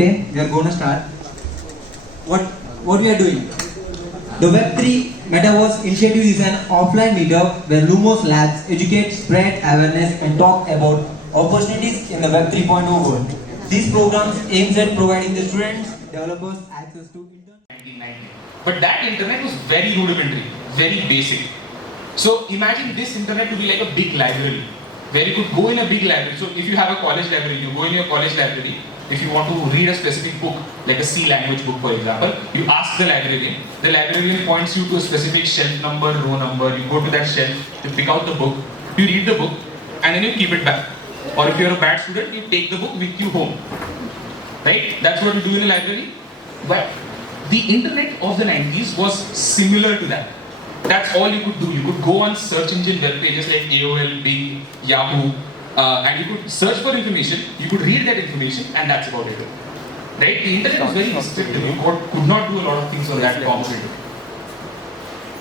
Okay, we are going to start. What we are doing? The Web3 Metaverse initiative is an offline meetup where Lumos labs educate, spread awareness and talk about opportunities in the Web 3.0 world. These programs aims at providing the students, developers access to internet. 1990. But that internet was very rudimentary, very basic. So imagine this internet to be like a big library, where you could go in a big library. So if you have a college library, you go in your college library. If you want to read a specific book, like a C language book for example, you ask the librarian points you to a specific shelf number, row number, you go to that shelf, you pick out the book, you read the book, and then you keep it back. Or if you're a bad student, you take the book with you home. Right? That's what you do in a library. But the internet of the 90s was similar to that. That's all you could do. You could go on search engine web pages like AOL, Bing, Yahoo, and you could search for information, you could read that information, and that's about it. Right? The internet was very restrictive. You could not do a lot of things on that component.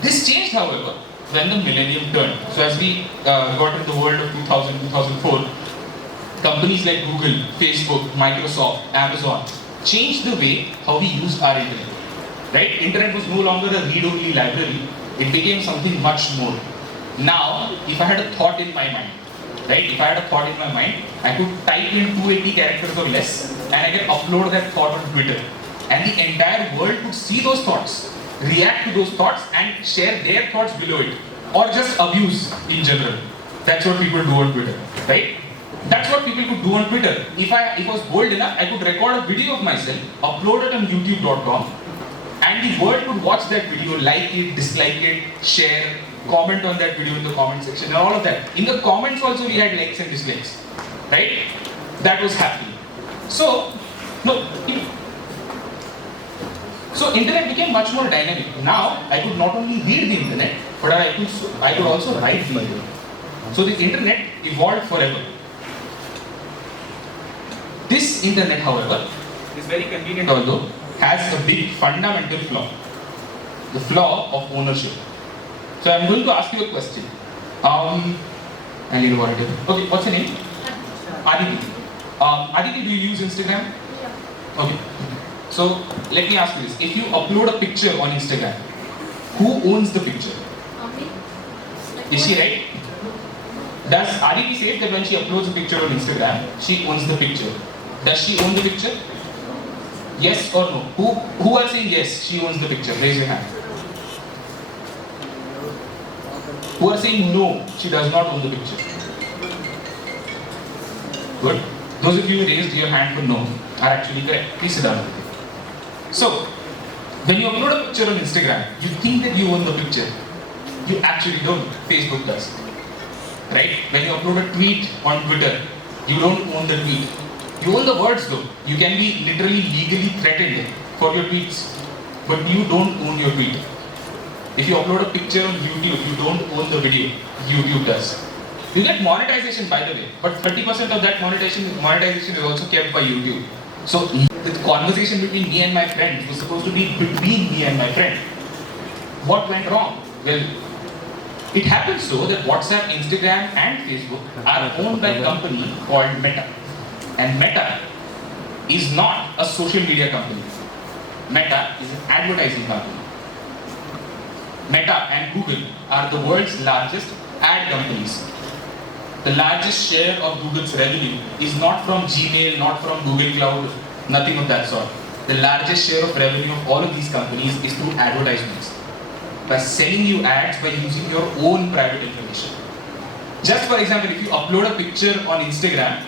This changed, however, when the millennium turned. So as we got into the world of 2000, 2004, companies like Google, Facebook, Microsoft, Amazon changed the way how we use our internet. Right? Internet was no longer a read-only library. It became something much more. Now, if I had a thought in my mind, right? If I had a thought in my mind, I could type in 280 characters or less, and I can upload that thought on Twitter. And the entire world could see those thoughts, react to those thoughts, and share their thoughts below it. Or just abuse in general. That's what people do on Twitter, right? That's what people could do on Twitter. If I was bold enough, I could record a video of myself, upload it on youtube.com, and the world could watch that video, like it, dislike it, share, comment on that video in the comment section, and all of that. In the comments also we had likes and dislikes, right? That was happening. So internet became much more dynamic. Now I could not only read the internet, but I could also write the internet. So the internet evolved forever. This internet, however, is very convenient, although has a big fundamental flaw. The flaw of ownership. So I'm going to ask you a question. I need water. Okay, what's your name? Aditi. Aditi, do you use Instagram? Yeah. Okay. So let me ask you this. If you upload a picture on Instagram, who owns the picture? Is she right? Does Aditi say that when she uploads a picture on Instagram, she owns the picture? Does she own the picture? Yes or no? Who are saying yes, she owns the picture? Raise your hand. Who are saying no, she does not own the picture? Good. Those of you who raised your hand for no are actually correct. Please sit down. So, when you upload a picture on Instagram, you think that you own the picture. You actually don't. Facebook does. Right? When you upload a tweet on Twitter, you don't own the tweet. You own the words though. You can be literally legally threatened for your tweets, but you don't own your tweet. If you upload a picture on YouTube, you don't own the video. YouTube does. You get monetization, by the way, but 30% of that monetization is also kept by YouTube. So the conversation between me and my friend was supposed to be between me and my friend. What went wrong? Well, it happens so that WhatsApp, Instagram and Facebook are owned by a company called Meta. And Meta is not a social media company. Meta is an advertising company. Meta and Google are the world's largest ad companies. The largest share of Google's revenue is not from Gmail, not from Google Cloud, nothing of that sort. The largest share of revenue of all of these companies is through advertisements. By selling you ads by using your own private information. Just for example, if you upload a picture on Instagram,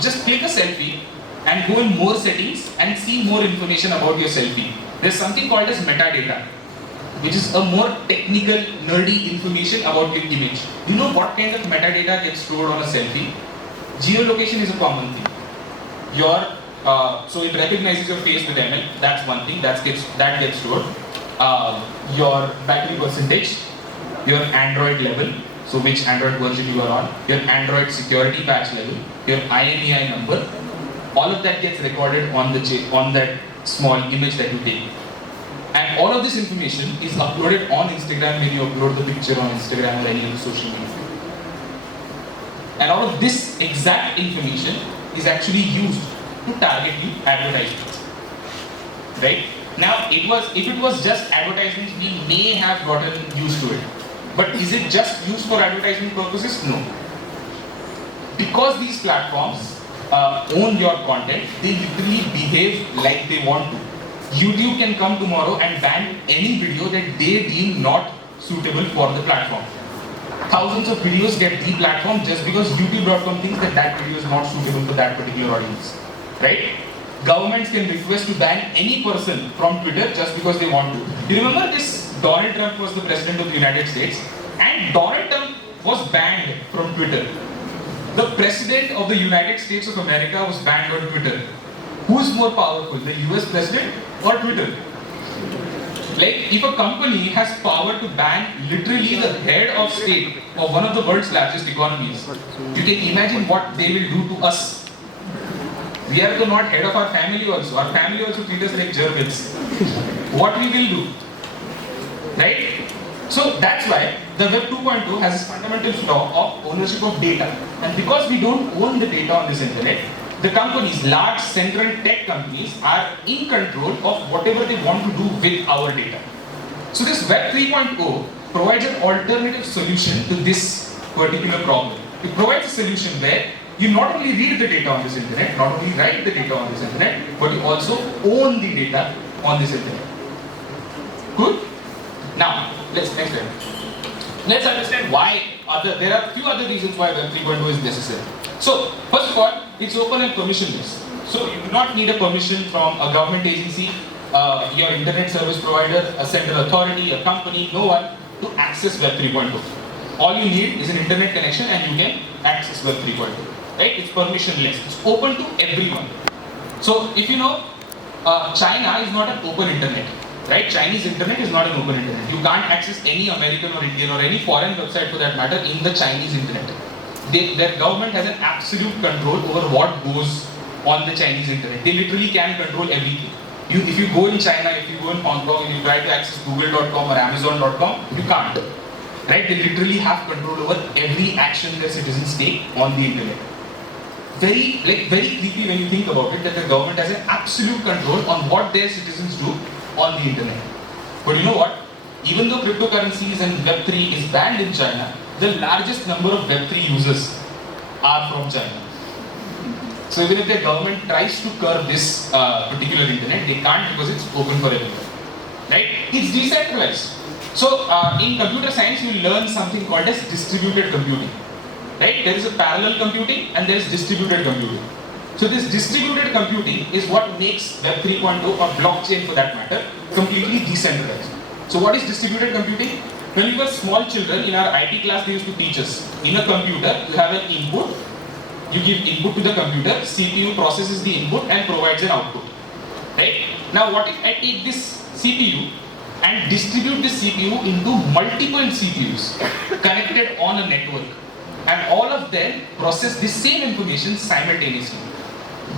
just click a selfie and go in more settings and see more information about your selfie. There's something called as metadata, which is a more technical, nerdy information about your image. You know what kind of metadata gets stored on a selfie? Geolocation is a common thing. So it recognizes your face with ML, that's one thing, that gets stored. Your battery percentage, your Android level, so which Android version you are on, your Android security patch level, your IMEI number, all of that gets recorded on that small image that you take. And all of this information is uploaded on Instagram when you upload the picture on Instagram or any other social media. And all of this exact information is actually used to target you advertisements. Right? Now, if it was just advertisements, we may have gotten used to it. But is it just used for advertisement purposes? No. Because these platforms own your content, they literally behave like they want to. YouTube can come tomorrow and ban any video that they deem not suitable for the platform. Thousands of videos get deplatformed just because YouTube.com thinks that that video is not suitable for that particular audience. Right? Governments can request to ban any person from Twitter just because they want to. You remember this? Donald Trump was the president of the United States, and Donald Trump was banned from Twitter. The president of the United States of America was banned on Twitter. Who is more powerful, the US president or Twitter? Like, if a company has power to ban literally the head of state of one of the world's largest economies, you can imagine what they will do to us. We are the not head of our family also. Our family also treat us like Germans. What we will do? Right? So that's why the Web 2.0 has this fundamental flaw of ownership of data. And because we don't own the data on this internet, the companies, large central tech companies, are in control of whatever they want to do with our data. So this Web 3.0 provides an alternative solution to this particular problem. It provides a solution where you not only read the data on this internet, not only write the data on this internet, but you also own the data on this internet. Good? Now, next slide. Let's understand why there are a few other reasons why Web 3.0 is necessary. So, first of all, it's open and permissionless. So, you do not need a permission from a government agency, your internet service provider, a central authority, a company, no one to access Web 3.0. All you need is an internet connection and you can access Web 3.0. Right? It's permissionless. It's open to everyone. So, if you know, China is not an open internet. Right? Chinese internet is not an open internet. You can't access any American or Indian or any foreign website for that matter in the Chinese internet. Their government has an absolute control over what goes on the Chinese internet. They literally can control everything. If you go in China, if you go in Hong Kong and you try to access Google.com or Amazon.com, you can't. Right? They literally have control over every action their citizens take on the internet. Very creepy when you think about it, that the government has an absolute control on what their citizens do on the internet. But you know what? Even though cryptocurrencies and Web3 is banned in China, the largest number of Web3 users are from China. So even if the government tries to curb this particular internet, they can't because it's open for everyone. Right? It's decentralized. So in computer science, you learn something called as distributed computing. Right? There is a parallel computing and there is distributed computing. So this distributed computing is what makes Web 3.0 or blockchain for that matter completely decentralized. So what is distributed computing? When we were small children in our IT class, they used to teach us, in a computer you have an input, you give input to the computer, CPU processes the input and provides an output. Right? Now what if I take this CPU and distribute this CPU into multiple CPUs connected on a network, and all of them process the same information simultaneously?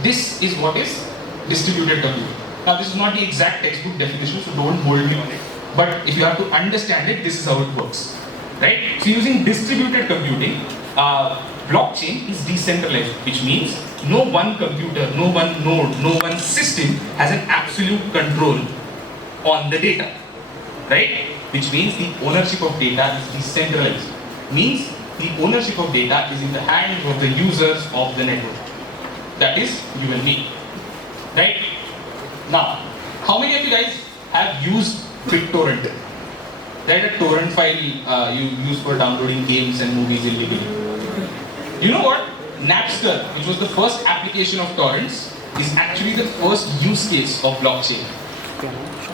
This is what is distributed computing. Now this is not the exact textbook definition, so don't hold me on it. But if you have to understand it, this is how it works. Right? So using distributed computing, blockchain is decentralized, which means no one computer, no one node, no one system has an absolute control on the data. Right? Which means the ownership of data is decentralized. Means the ownership of data is in the hands of the users of the network. That is you and me. Right? Now, how many of you guys have used BitTorrent? That a torrent file you use for downloading games and movies illegally. You know what? Napster, which was the first application of torrents, is actually the first use case of blockchain.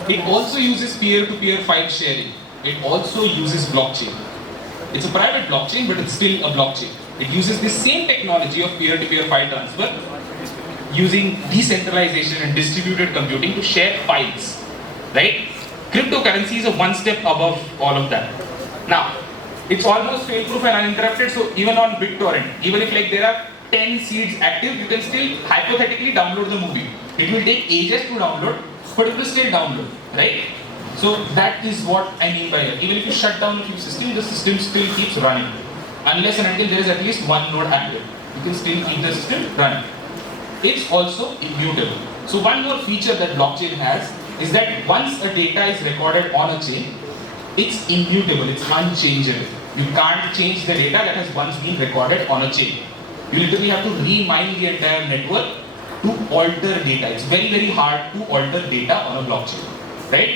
It also uses peer-to-peer file sharing. It also uses blockchain. It's a private blockchain, but it's still a blockchain. It uses the same technology of peer-to-peer file transfer, using decentralization and distributed computing to share files. Right? Cryptocurrency is a one step above all of that. Now, it's almost fail-proof and uninterrupted, so even on BitTorrent, even if there are 10 seeds active, you can still hypothetically download the movie. It will take ages to download, but it will still download, right? So that is what I mean by it. Even if you shut down a few systems, the system still keeps running. Unless and until there is at least one node active, you can still keep the system running. it's also immutable. So one more feature that blockchain has is that once a data is recorded on a chain, it's immutable, it's unchangeable. You can't change the data that has once been recorded on a chain. You literally have to remine the entire network to alter data. It's very, very hard to alter data on a blockchain, right?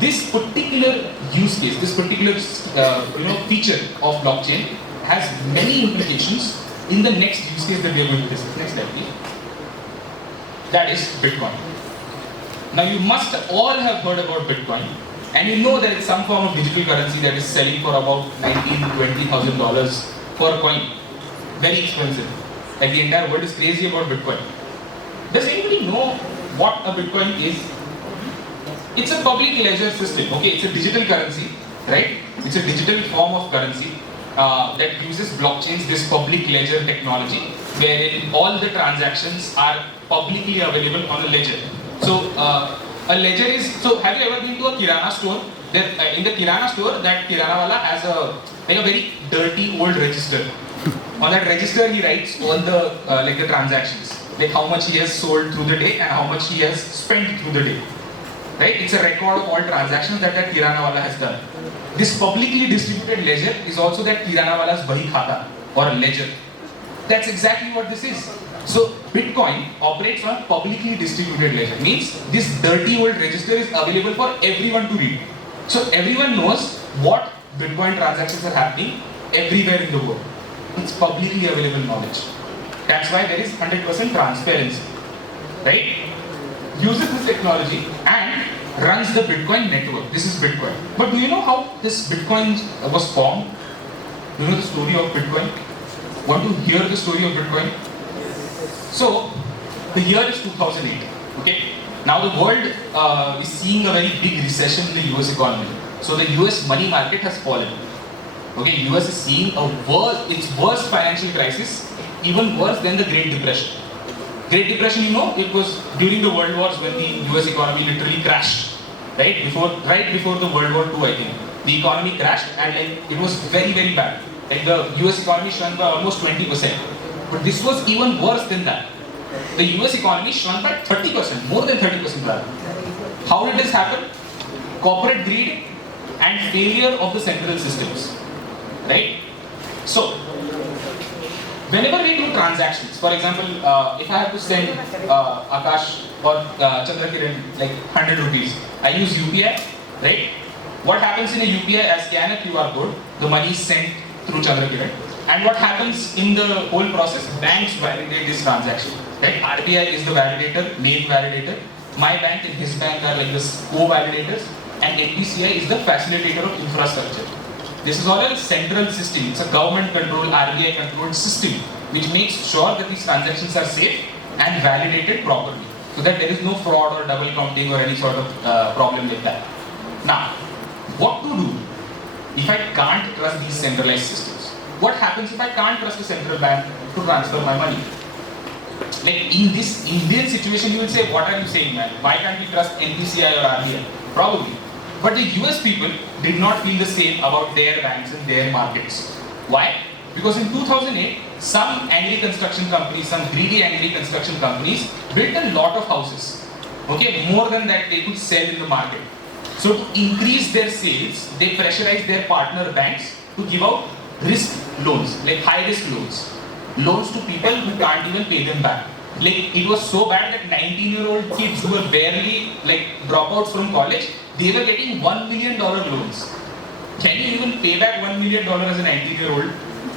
This particular use case, this particular feature of blockchain has many implications in the next use case that we are going to discuss. Next slide, please. That is Bitcoin. Now you must all have heard about Bitcoin, and you know that it's some form of digital currency that is selling for about $19,000 to $20,000 per coin. Very expensive. And the entire world is crazy about Bitcoin. Does anybody know what a Bitcoin is? It's a public ledger system. Okay, it's a digital currency, right? It's a digital form of currency that uses blockchains, this public ledger technology, wherein all the transactions are publicly available on a ledger. So a ledger is, so have you ever been to a Kirana store? In the Kirana store, that Kirana wala has a very dirty old register. On that register, he writes all the the transactions, like how much he has sold through the day and how much he has spent through the day. Right? It's a record of all transactions that Kirana wala has done. This publicly distributed ledger is also that Kirana wala's bahi khata or a ledger. That's exactly what this is. So Bitcoin operates on a publicly distributed ledger. Means this dirty old register is available for everyone to read. So everyone knows what Bitcoin transactions are happening everywhere in the world. It's publicly available knowledge. That's why there is 100% transparency. Right? Uses this technology and runs the Bitcoin network. This is Bitcoin. But do you know how this Bitcoin was formed? Do you know the story of Bitcoin? Want to hear the story of Bitcoin? So, the year is 2008. Okay. Now the world is seeing a very big recession in the US economy. So the US money market has fallen. Okay, US is seeing its worst financial crisis, even worse than the Great Depression. Great Depression, it was during the World Wars when the US economy literally crashed. Right before the World War II, I think. The economy crashed and it was very, very bad. Like the US economy shrunk by almost 20%. But this was even worse than that. The US economy shrunk by 30%, more than 30% rather. How did this happen? Corporate greed and failure of the central systems. Right? So, whenever we do transactions, for example, if I have to send Akash or Chandrakiran like 100 rupees, I use UPI, right? What happens in a UPI? I scan a QR code, the money is sent through Chandrakiran. And what happens in the whole process? Banks validate this transaction. Right? RBI is the validator, main validator. My bank and his bank are like the co-validators, and NPCI is the facilitator of infrastructure. This is all a central system. It's a government-controlled, RBI-controlled system which makes sure that these transactions are safe and validated properly, so that there is no fraud or double counting or any sort of problem like that. Now, what to do if I can't trust these centralized systems? What happens if I can't trust a central bank to transfer my money? Like in this Indian situation, you will say, what are you saying, man? Why can't we trust NPCI or RBI? Probably. But the US people did not feel the same about their banks and their markets. Why? Because in 2008, some angry construction companies, some greedy angry construction companies built a lot of houses. Okay, more than that they could sell in the market. So to increase their sales, they pressurized their partner banks to give out risk loans, like high risk loans. Loans to people who can't even pay them back. Like it was so bad that 19-year-old kids who were barely like dropouts from college, they were getting $1 million loans. Can you even pay back $1 million as a 19-year-old?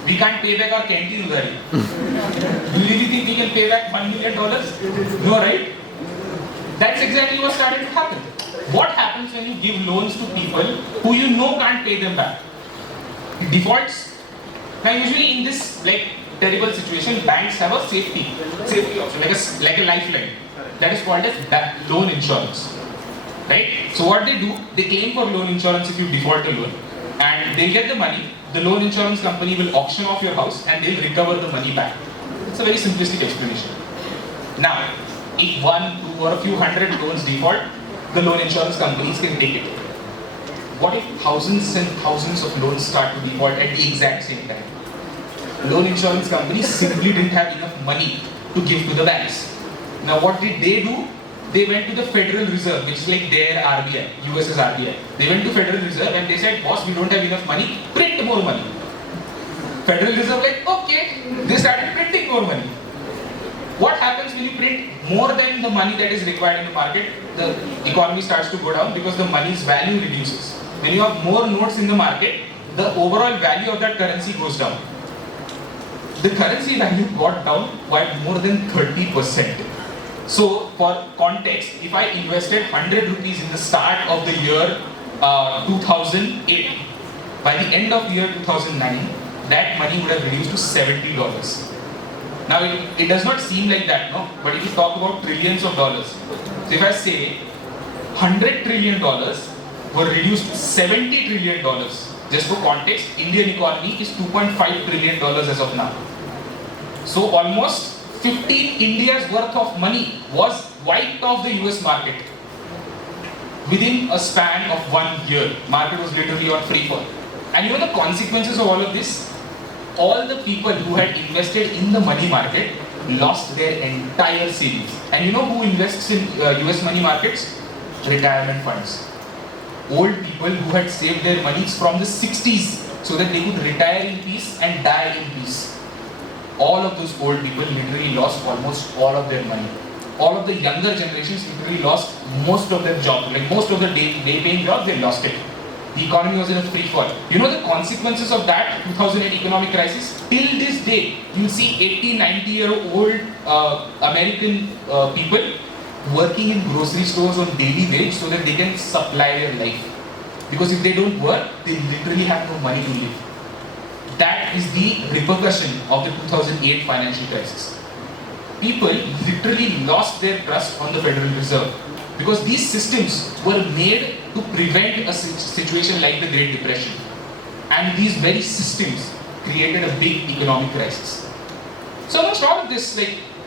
We can't pay back our canteen udhari. Do you really think we can pay back $1 million? No, right? That's exactly what started to happen. What happens when you give loans to people who you know can't pay them back? Defaults. Now usually in this like terrible situation, banks have a safety option, like a lifeline. That is called as loan insurance. Right? So what they do, they claim for loan insurance if you default a loan, and they'll get the money. The loan insurance company will auction off your house and they'll recover the money back. It's a very simplistic explanation. Now, if 1, 2 or a few hundred loans default, the loan insurance companies can take it. What if thousands and thousands of loans start to default at the exact same time? Loan insurance companies simply didn't have enough money to give to the banks. Now what did they do? They went to the Federal Reserve, which is like their RBI, US's RBI. They went to Federal Reserve and they said, boss, we don't have enough money, print more money. Federal Reserve like, okay, they started printing more money. What happens when you print more than the money that is required in the market? The economy starts to go down because the money's value reduces. When you have more notes in the market, the overall value of that currency goes down. The currency value got down by more than 30%. So, for context, if I invested 100 rupees in the start of the year 2008, by the end of year 2009, that money would have reduced to $70. Now, it does not seem like that, no? But if you talk about trillions of dollars, so if I say $100 trillion were reduced to $70 trillion, just for context, Indian economy is $2.5 trillion as of now. So, almost 15 India's worth of money was wiped off the US market within a span of 1 year. Market was literally on free fall. And you know the consequences of all of this? All the people who had invested in the money market lost their entire savings. And you know who invests in US money markets? Retirement funds. Old people who had saved their monies from the 60s so that they could retire in peace and die in peace. All of those old people literally lost almost all of their money. All of the younger generations literally lost most of their jobs. Like most of the day-paying jobs, they lost it. The economy was in a free fall. You know the consequences of that 2008 economic crisis? Till this day, you see 80, 90-year-old American people working in grocery stores on daily wage so that they can supply their life. Because if they don't work, they literally have no money to live. That is the repercussion of the 2008 financial crisis. People literally lost their trust on the Federal Reserve because these systems were made to prevent a situation like the Great Depression. And these very systems created a big economic crisis. So amongst all of this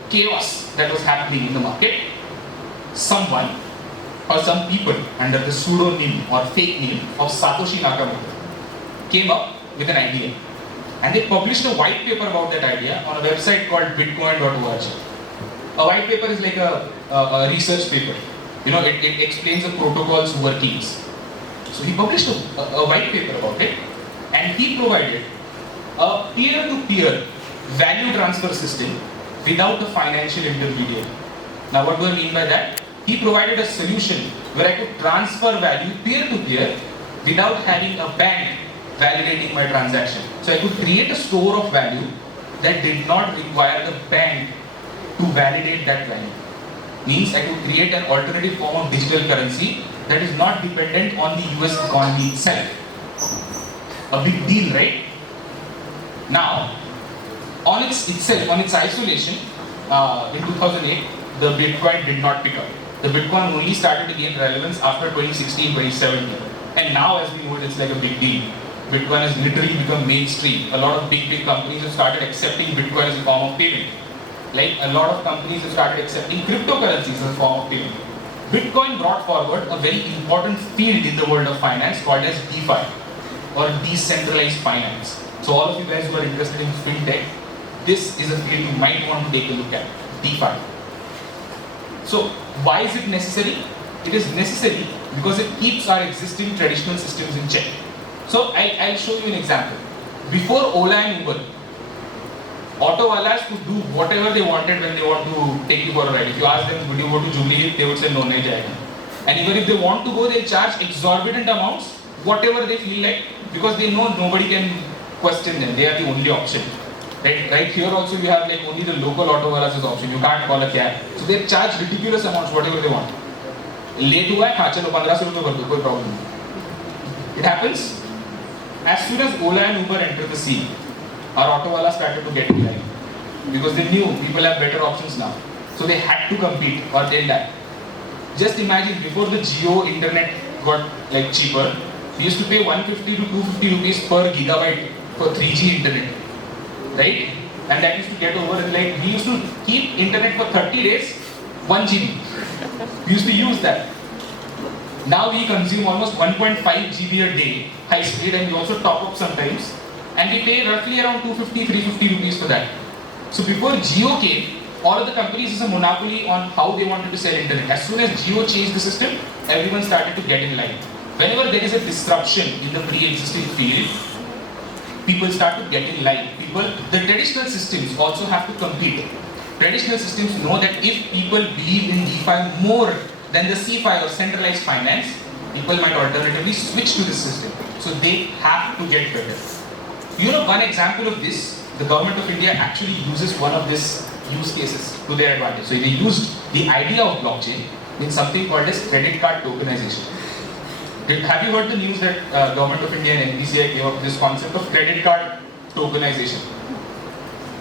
chaos that was happening in the market, someone or some people under the pseudonym or fake name of Satoshi Nakamoto came up with an idea. And they published a white paper about that idea on a website called bitcoin.org. A white paper is like a research paper. You know, it explains the protocol's workings. So he published a white paper about it, and he provided a peer-to-peer value transfer system without a financial intermediary. Now what do I mean by that? He provided a solution where I could transfer value peer-to-peer without having a bank validating my transaction. So I could create a store of value that did not require the bank to validate that value. Means I could create an alternative form of digital currency that is not dependent on the US economy itself. A big deal, right? Now, on its isolation, in 2008, the Bitcoin did not pick up. The Bitcoin only started to gain relevance after 2016, 2017. And now, as we know it, it's like a big deal. Bitcoin has literally become mainstream. A lot of big companies have started accepting Bitcoin as a form of payment. Like a lot of companies have started accepting cryptocurrencies as a form of payment. Bitcoin brought forward a very important field in the world of finance called as DeFi, or decentralized finance. So all of you guys who are interested in fintech, this is a field you might want to take a look at, DeFi. So why is it necessary? It is necessary because it keeps our existing traditional systems in check. So I'll show you an example. Before Ola and Uber, autowalas could do whatever they wanted when they want to take you for a ride. If you ask them, would you go to Jubilee Hill, they would say, no, nahi jayega. And even if they want to go, they'll charge exorbitant amounts, whatever they feel like, because they know nobody can question them. They are the only option. Right here also you have only the local autowalas as option. You can't call a cab. So they charge ridiculous amounts, whatever they want. Late hua hai, haan chalo 1500 rupees bhar do, koi problem nahi. It happens. As soon as Ola and Uber entered the scene, our autowalas started to get in line because they knew people have better options now. So they had to compete or they'll die. Just imagine before the Jio internet got cheaper, we used to pay 150 to 250 rupees per gigabyte for 3G internet, right? And that used to get over we used to keep internet for 30 days, 1 GB. We used to use that. Now we consume almost 1.5 GB a day, high speed, and we also top up sometimes. And we pay roughly around 250, 350 rupees for that. So before Jio came, all of the companies is a monopoly on how they wanted to sell internet. As soon as Jio changed the system, everyone started to get in line. Whenever there is a disruption in the pre-existing field, people start to get in line. The traditional systems also have to compete. Traditional systems know that if people believe in DeFi more than the CeFi or centralized finance, people might alternatively switch to this system. So they have to get better. You know, one example of this, the government of India actually uses one of these use cases to their advantage. So they used the idea of blockchain in something called as credit card tokenization. Have you heard the news that government of India and NPCI came up with this concept of credit card tokenization?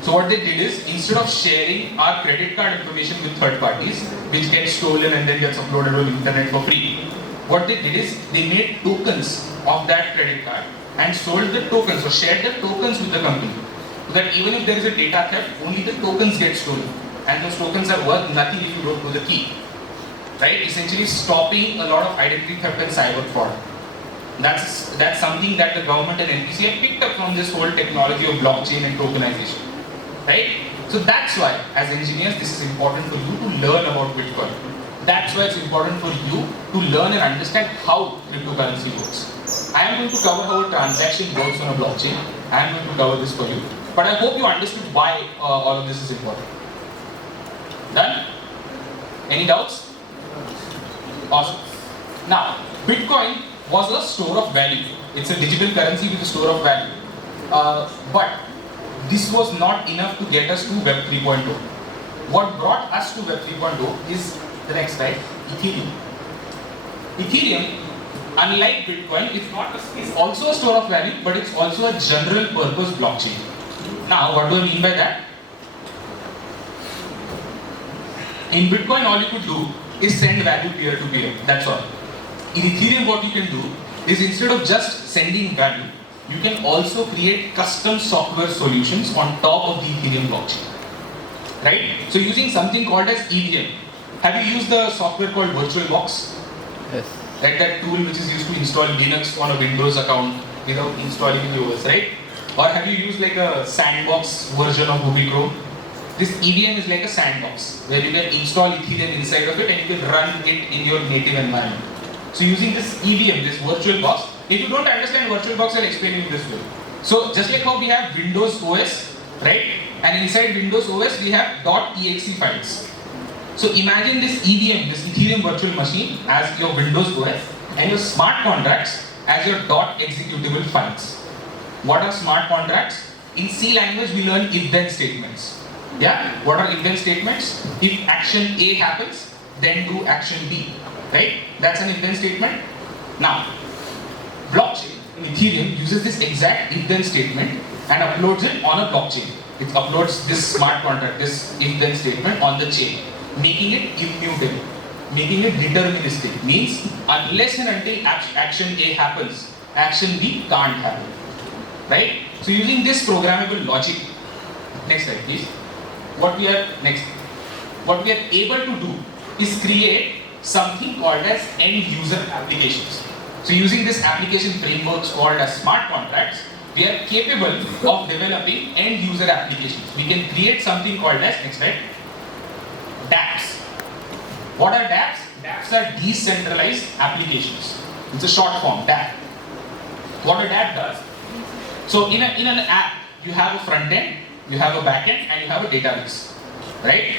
So what they did is, instead of sharing our credit card information with third parties, which gets stolen and then gets uploaded on the internet for free, what they did is, they made tokens of that credit card and sold the tokens or shared the tokens with the company. So that even if there is a data theft, only the tokens get stolen. And those tokens are worth nothing if you don't know the key. Right? Essentially stopping a lot of identity theft and cyber fraud. That's something that the government and NPCI picked up from this whole technology of blockchain and tokenization. Right? So that's why, as engineers, this is important for you to learn about Bitcoin. That's why it's important for you to learn and understand how cryptocurrency works. I am going to cover how a transaction works on a blockchain. I am going to cover this for you. But I hope you understood why all of this is important. Done? Any doubts? Awesome. Now, Bitcoin was a store of value. It's a digital currency with a store of value. But this was not enough to get us to Web 3.0. What brought us to Web 3.0 is the next slide, Ethereum. Ethereum, unlike Bitcoin, is also a store of value, but it's also a general purpose blockchain. Now, what do I mean by that? In Bitcoin, all you could do is send value peer to peer. That's all. In Ethereum, what you can do is, instead of just sending value, you can also create custom software solutions on top of the Ethereum blockchain. Right? So using something called as EVM. Have you used the software called VirtualBox? Yes. Like that tool which is used to install Linux on a Windows account without installing the OS, right? Or have you used like a sandbox version of Google Chrome? This EVM is like a sandbox where you can install Ethereum inside of it and you can run it in your native environment. So using this EVM, this VirtualBox, if you don't understand VirtualBox, I'll explain it this way. So just like how we have Windows OS, right? And inside Windows OS we have .exe files. So imagine this EVM, this Ethereum virtual machine, as your Windows OS and your smart contracts as your .executable files. What are smart contracts? In C language we learn if-then statements. Yeah? What are if-then statements? If action A happens, then do action B. Right? That's an if-then statement. Now, blockchain in Ethereum uses this exact if-then statement and uploads it on a blockchain. It uploads this smart contract, this if-then statement on the chain, making it immutable, making it deterministic. Means unless and until action A happens, action B can't happen. Right? So using this programmable logic, next slide please. What we are able to do is create something called as end user applications. So using this application frameworks called as smart contracts, we are capable of developing end user applications. We can create something called as, next slide, dApps. What are dApps? dApps are decentralized applications. It's a short form, dApp. What a dApp does? So in an app, you have a front end, you have a back end, and you have a database, right?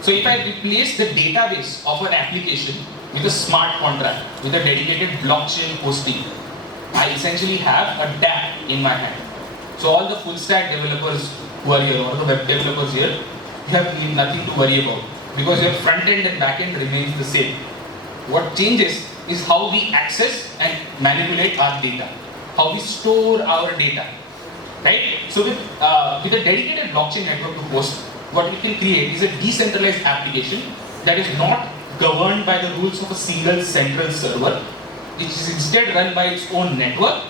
So if I replace the database of an application with a smart contract, with a dedicated blockchain hosting, I essentially have a dApp in my hand. So all the full stack developers who are here, or the web developers here, you have nothing to worry about, because your front end and back end remains the same. What changes is how we access and manipulate our data, how we store our data, right? So with a dedicated blockchain network to host, what we can create is a decentralized application that is not governed by the rules of a single central server, which is instead run by its own network,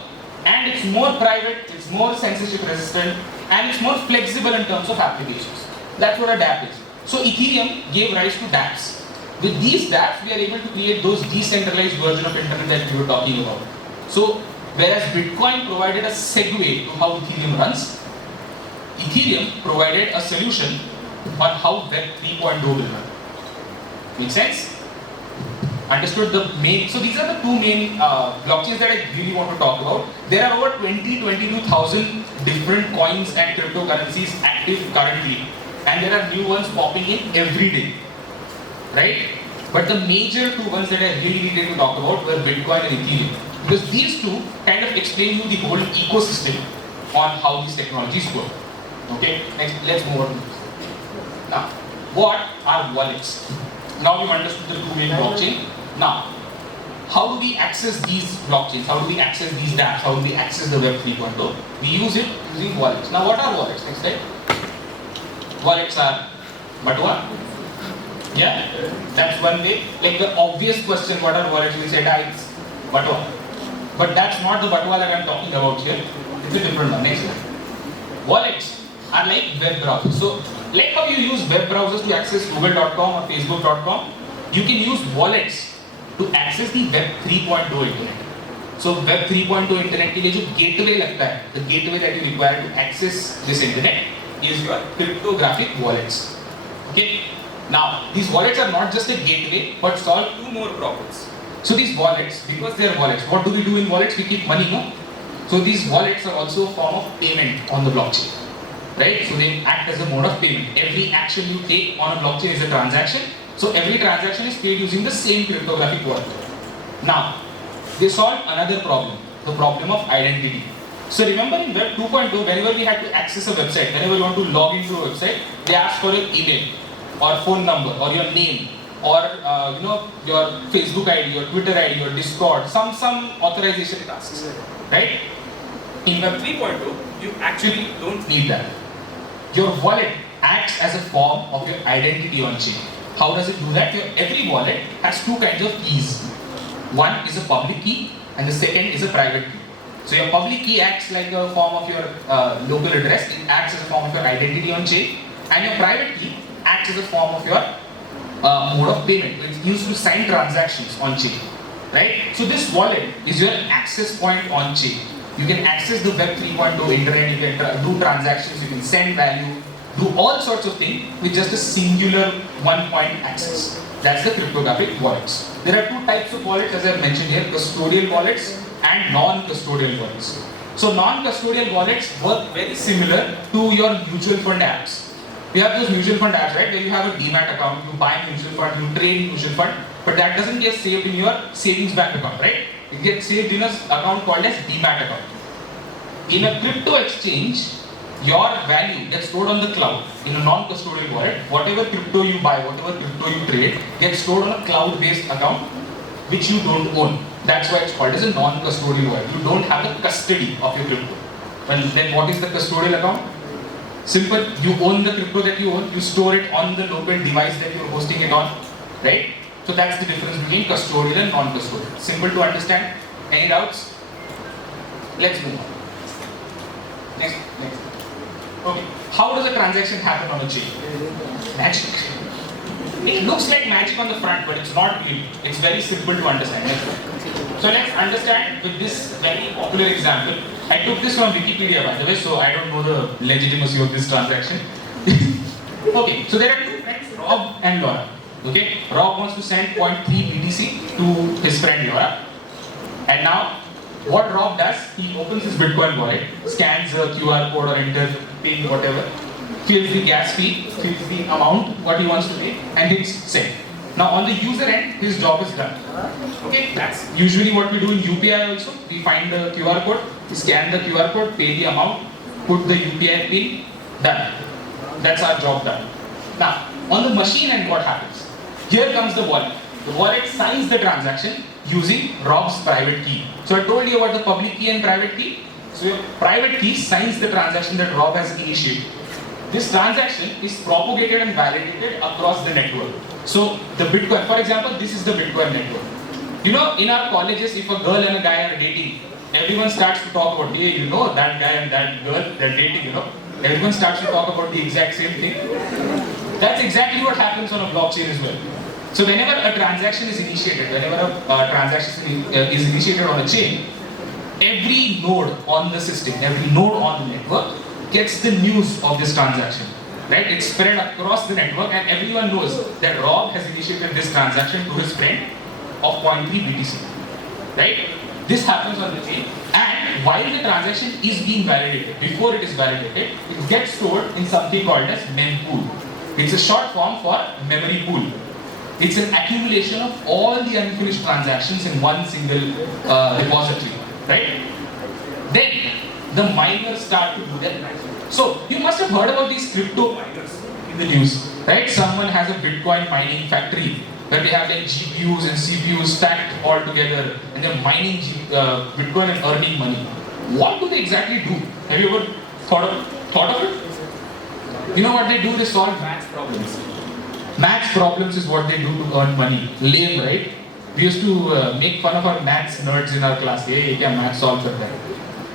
and it's more private, it's more censorship resistant, and it's more flexible in terms of applications. That's what a dApp is. So Ethereum gave rise to dApps. With these dApps, we are able to create those decentralized version of internet that we were talking about. So whereas Bitcoin provided a segue to how Ethereum runs, Ethereum provided a solution on how Web 3.0 will run. Make sense? Understood the main, so these are the two main blockchains that I really want to talk about. There are over 22,000 different coins and cryptocurrencies active currently, and there are new ones popping in every day, right? But the major two ones that I really needed to talk about were Bitcoin and Ethereum, because these two kind of explain you the whole ecosystem on how these technologies work. Okay, next, let's move on. Now, what are wallets? Now we've understood the two main blockchain. Now, how do we access these blockchains? How do we access these dApps? How do we access the Web 3.0? We use it using wallets. Now, what are wallets? Next slide. Wallets are Batwa. Yeah, that's one way. Like the obvious question, what are wallets? We said, it's Batwa. But that's not the Batwa that I'm talking about here. It's a different one. Next slide. Wallets are like web browsers. So, like how you use web browsers to access google.com or facebook.com, you can use wallets to access the Web 3.0 internet. So Web 3.0 internet के लिए जो gateway लगता है, the gateway that you require to access this internet is your cryptographic wallets. Okay. Now these wallets are not just a gateway, but solve two more problems. So these wallets, because they are wallets, what do we do in wallets? We keep money, no? So these wallets are also a form of payment on the blockchain, right? So they act as a mode of payment. Every action you take on a blockchain is a transaction. So every transaction is paid using the same cryptographic wallet. Now, they solve another problem, the problem of identity. So remember in Web 2.2, whenever we had to access a website, whenever you want to log into a website, they ask for your email or phone number or your name or your Facebook ID, your Twitter ID, your Discord, some authorization tasks, right? In Web 3.2, you actually don't need that. Your wallet acts as a form of your identity on chain. How does it do that? Every wallet has two kinds of keys. One is a public key and the second is a private key. So your public key acts like a form of your local address, it acts as a form of your identity on chain, and your private key acts as a form of your mode of payment. It's used to sign transactions on chain, right? So this wallet is your access point on chain. You can access the Web 3.0 internet, you can do transactions, you can send value, do all sorts of things with just a singular one-point access. That's the cryptographic wallets. There are two types of wallets, as I've mentioned here, custodial wallets and non-custodial wallets. So non-custodial wallets work very similar to your mutual fund apps. You have those mutual fund apps, right, where you have a demat account, you buy mutual fund, you trade mutual fund, but that doesn't get saved in your savings bank account, right? It gets saved in an account called as demat account. In a crypto exchange, your value gets stored on the cloud in a non-custodial wallet. Whatever crypto you buy, whatever crypto you trade, gets stored on a cloud-based account which you don't own. That's why it's called as a non-custodial wallet. You don't have the custody of your crypto. Well, then what is the custodial account? Simple, you own the crypto that you own, you store it on the local device that you're hosting it on, right? So that's the difference between custodial and non-custodial. Simple to understand. Any doubts? Let's move on. Next. Okay. How does a transaction happen on a chain? Magic. It looks like magic on the front, but it's not really. It's very simple to understand. So let's understand with this very popular example. I took this from Wikipedia, by the way, so I don't know the legitimacy of this transaction. Okay, so there are two friends, Rob and Laura. Okay, Rob wants to send 0.3 BTC to his friend Laura. And now, what Rob does, he opens his Bitcoin wallet, scans a QR code or enters PIN, whatever, fills the gas fee, fills the amount, what he wants to pay, and hits send. Now on the user end, his job is done. Okay, that's usually what we do in UPI also. We find the QR code, scan the QR code, pay the amount, put the UPI PIN, done. That's our job done. Now, on the machine end, what happens? Here comes the wallet. The wallet signs the transaction using Rob's private key. So I told you about the public key and private key. So your private key signs the transaction that Rob has initiated. This transaction is propagated and validated across the network. So the Bitcoin, for example, this is the Bitcoin network. You know, in our colleges, if a girl and a guy are dating, everyone starts to talk about, hey, you know, that guy and that girl, they're dating, you know. Everyone starts to talk about the exact same thing. That's exactly what happens on a blockchain as well. So whenever a transaction is initiated, whenever a transaction is initiated on a chain, every node on the system, every node on the network gets the news of this transaction. right? It's spread across the network, and everyone knows that Rob has initiated this transaction to his friend of 0.3 BTC, right? This happens on the chain, and while the transaction is being validated, before it is validated, it gets stored in something called as mempool. It's a short form for memory pool. It's an accumulation of all the unfinished transactions in one single repository, right? Then the miners start to do their magic. So you must have heard about these crypto miners in the news, right? Someone has a Bitcoin mining factory where they have like GPUs and CPUs stacked all together, and they're mining Bitcoin and earning money. What do they exactly do? Have you ever thought of it? You know what they do? They solve math problems. Maths problems is what they do to earn money. Lame, right? We used to make fun of our maths nerds in our class. Hey, kya math solve kar rahe hai?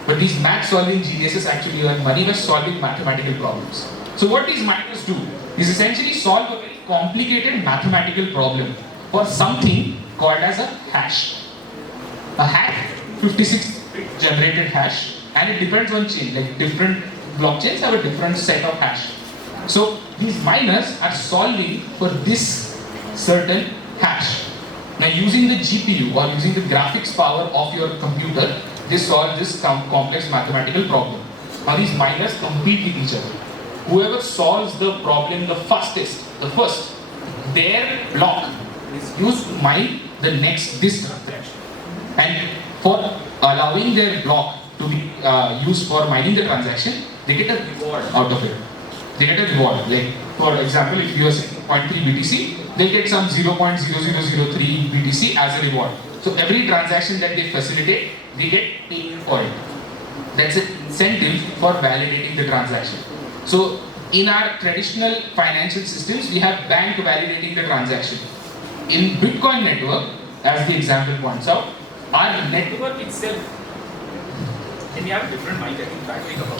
But these math solving geniuses actually earn money by solving mathematical problems. So what these miners do is essentially solve a very complicated mathematical problem for something called as a hash. A hash, 56-bit generated hash, and it depends on chain. Like different blockchains have a different set of hash. So these miners are solving for this certain hash. Now using the GPU or using the graphics power of your computer, they solve this complex mathematical problem. Now these miners compete with each other. Whoever solves the problem the fastest, their block is used to mine the next this transaction. And for allowing their block to be used for mining the transaction, they get a reward out of it. They get a reward. Like for example, if you are saying 0.3 BTC, they get some 0.0003 BTC as a reward. So every transaction that they facilitate, they get paid for it. That's an incentive for validating the transaction. So in our traditional financial systems, we have bank validating the transaction. In Bitcoin network, as the example points out, our network itself, and we have a different mic, I think, battery about.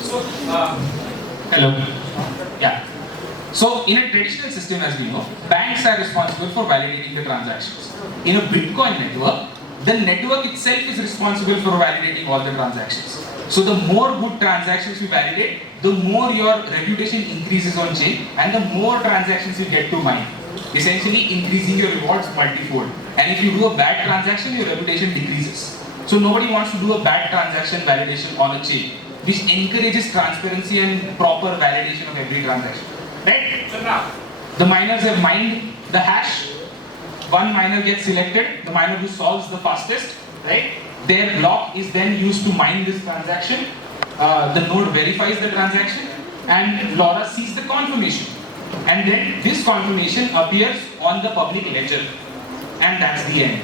So, hello. Yeah. So, in a traditional system, as we know, banks are responsible for validating the transactions. In a Bitcoin network, the network itself is responsible for validating all the transactions. So, the more good transactions you validate, the more your reputation increases on chain, and the more transactions you get to mine. Essentially, increasing your rewards multifold. And if you do a bad transaction, your reputation decreases. So, nobody wants to do a bad transaction validation on a chain, which encourages transparency and proper validation of every transaction. Right? So now, the miners have mined the hash. One miner gets selected, the miner who solves the fastest, right? Their block is then used to mine this transaction. The node verifies the transaction, and Laura sees the confirmation. And then this confirmation appears on the public ledger. And that's the end.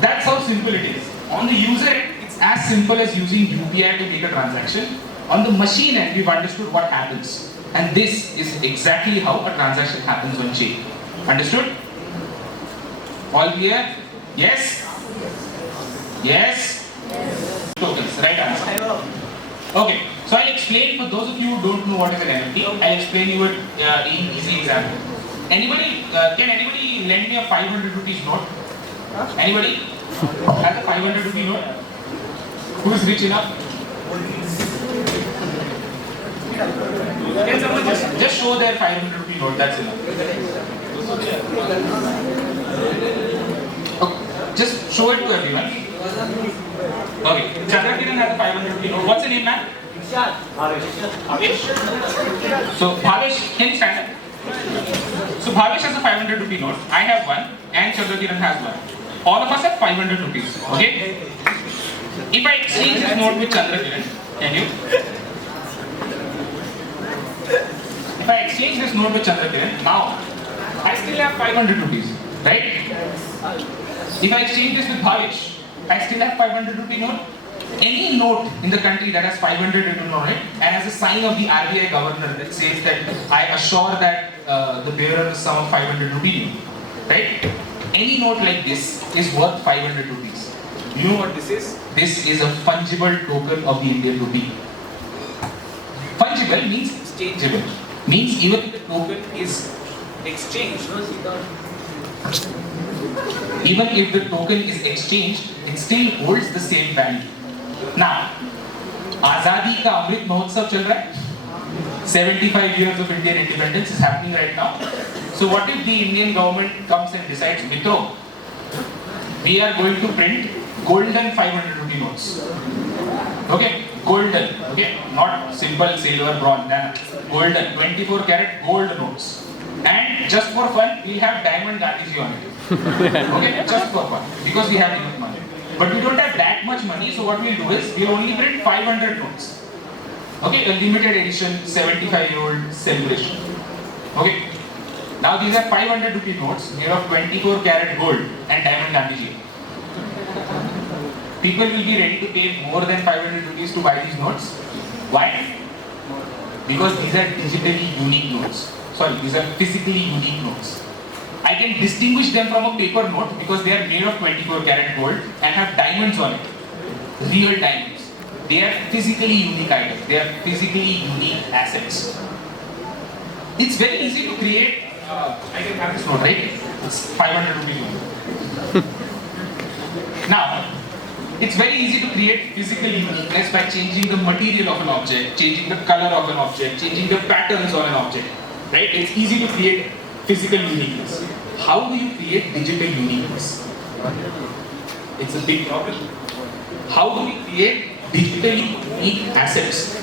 That's how simple it is. On the user end, it's as simple as using UPI to make a transaction. On the machine end, we've understood what happens. And this is exactly how a transaction happens on chain. Understood? All clear? Yes? Yes? Tokens, right answer. Okay, so I'll explain for those of you who don't know what is an NFT. I'll explain you it in easy example. Anybody, can anybody lend me a 500 rupees note? Anybody? Has a 500 rupee note? Who is rich enough? Can someone just show their 500 rupee note? That's enough. Okay. Just show it to everyone. Okay. Chandrakiran has a 500 rupee note. What's the name, man? Bhavesh. So Bhavesh, can you stand up? So Bhavesh has a 500 rupee note. I have one, and Chandrakiran has one. All of us have 500 rupees. Okay. If I exchange this note with Chandrakiran, can you? If I exchange this note with Chandrakiran, now I still have 500 rupees, right? If I exchange this with Bhavesh, I still have 500 rupee note. Any note in the country that has 500 written on it and has a sign of the RBI governor that says that I assure that the bearer is sum of 500 rupee, right? Any note like this is worth 500 rupees. You know what this is? This is a fungible token of the Indian rupee. Fungible means exchangeable. Means even if the token is exchanged, Even if the token is exchanged, it still holds the same value. Now, Azadi ka Amrit Mahotsav chal raha hai. 75 years of Indian independence is happening right now. So what if the Indian government comes and decides, Mitro, we are going to print golden 500 rupee notes. Okay, golden, okay, not simple silver, bronze, golden, 24 karat gold notes. And just for fun, we have diamond Gandhiji on it. Okay, just for fun, because we have enough money. But we don't have that much money, so what we'll do is, we'll only print 500 notes. Okay, a limited edition, 75-year-old celebration. Okay, now these are 500 rupee notes made of 24 karat gold and diamond Gandhiji. People will be ready to pay more than 500 rupees to buy these notes. Why? Because these are digitally unique notes. Sorry, these are physically unique notes. I can distinguish them from a paper note because they are made of 24 karat gold and have diamonds on it. Real diamonds. They are physically unique items. They are physically unique assets. It's very easy to create, I can have this note, right? It's 500 rupees note. Now, it's very easy to create physical uniqueness by changing the material of an object, changing the color of an object, changing the patterns on an object. Right? It's easy to create physical uniqueness. How do you create digital uniqueness? It's a big problem. How do we create digitally unique assets?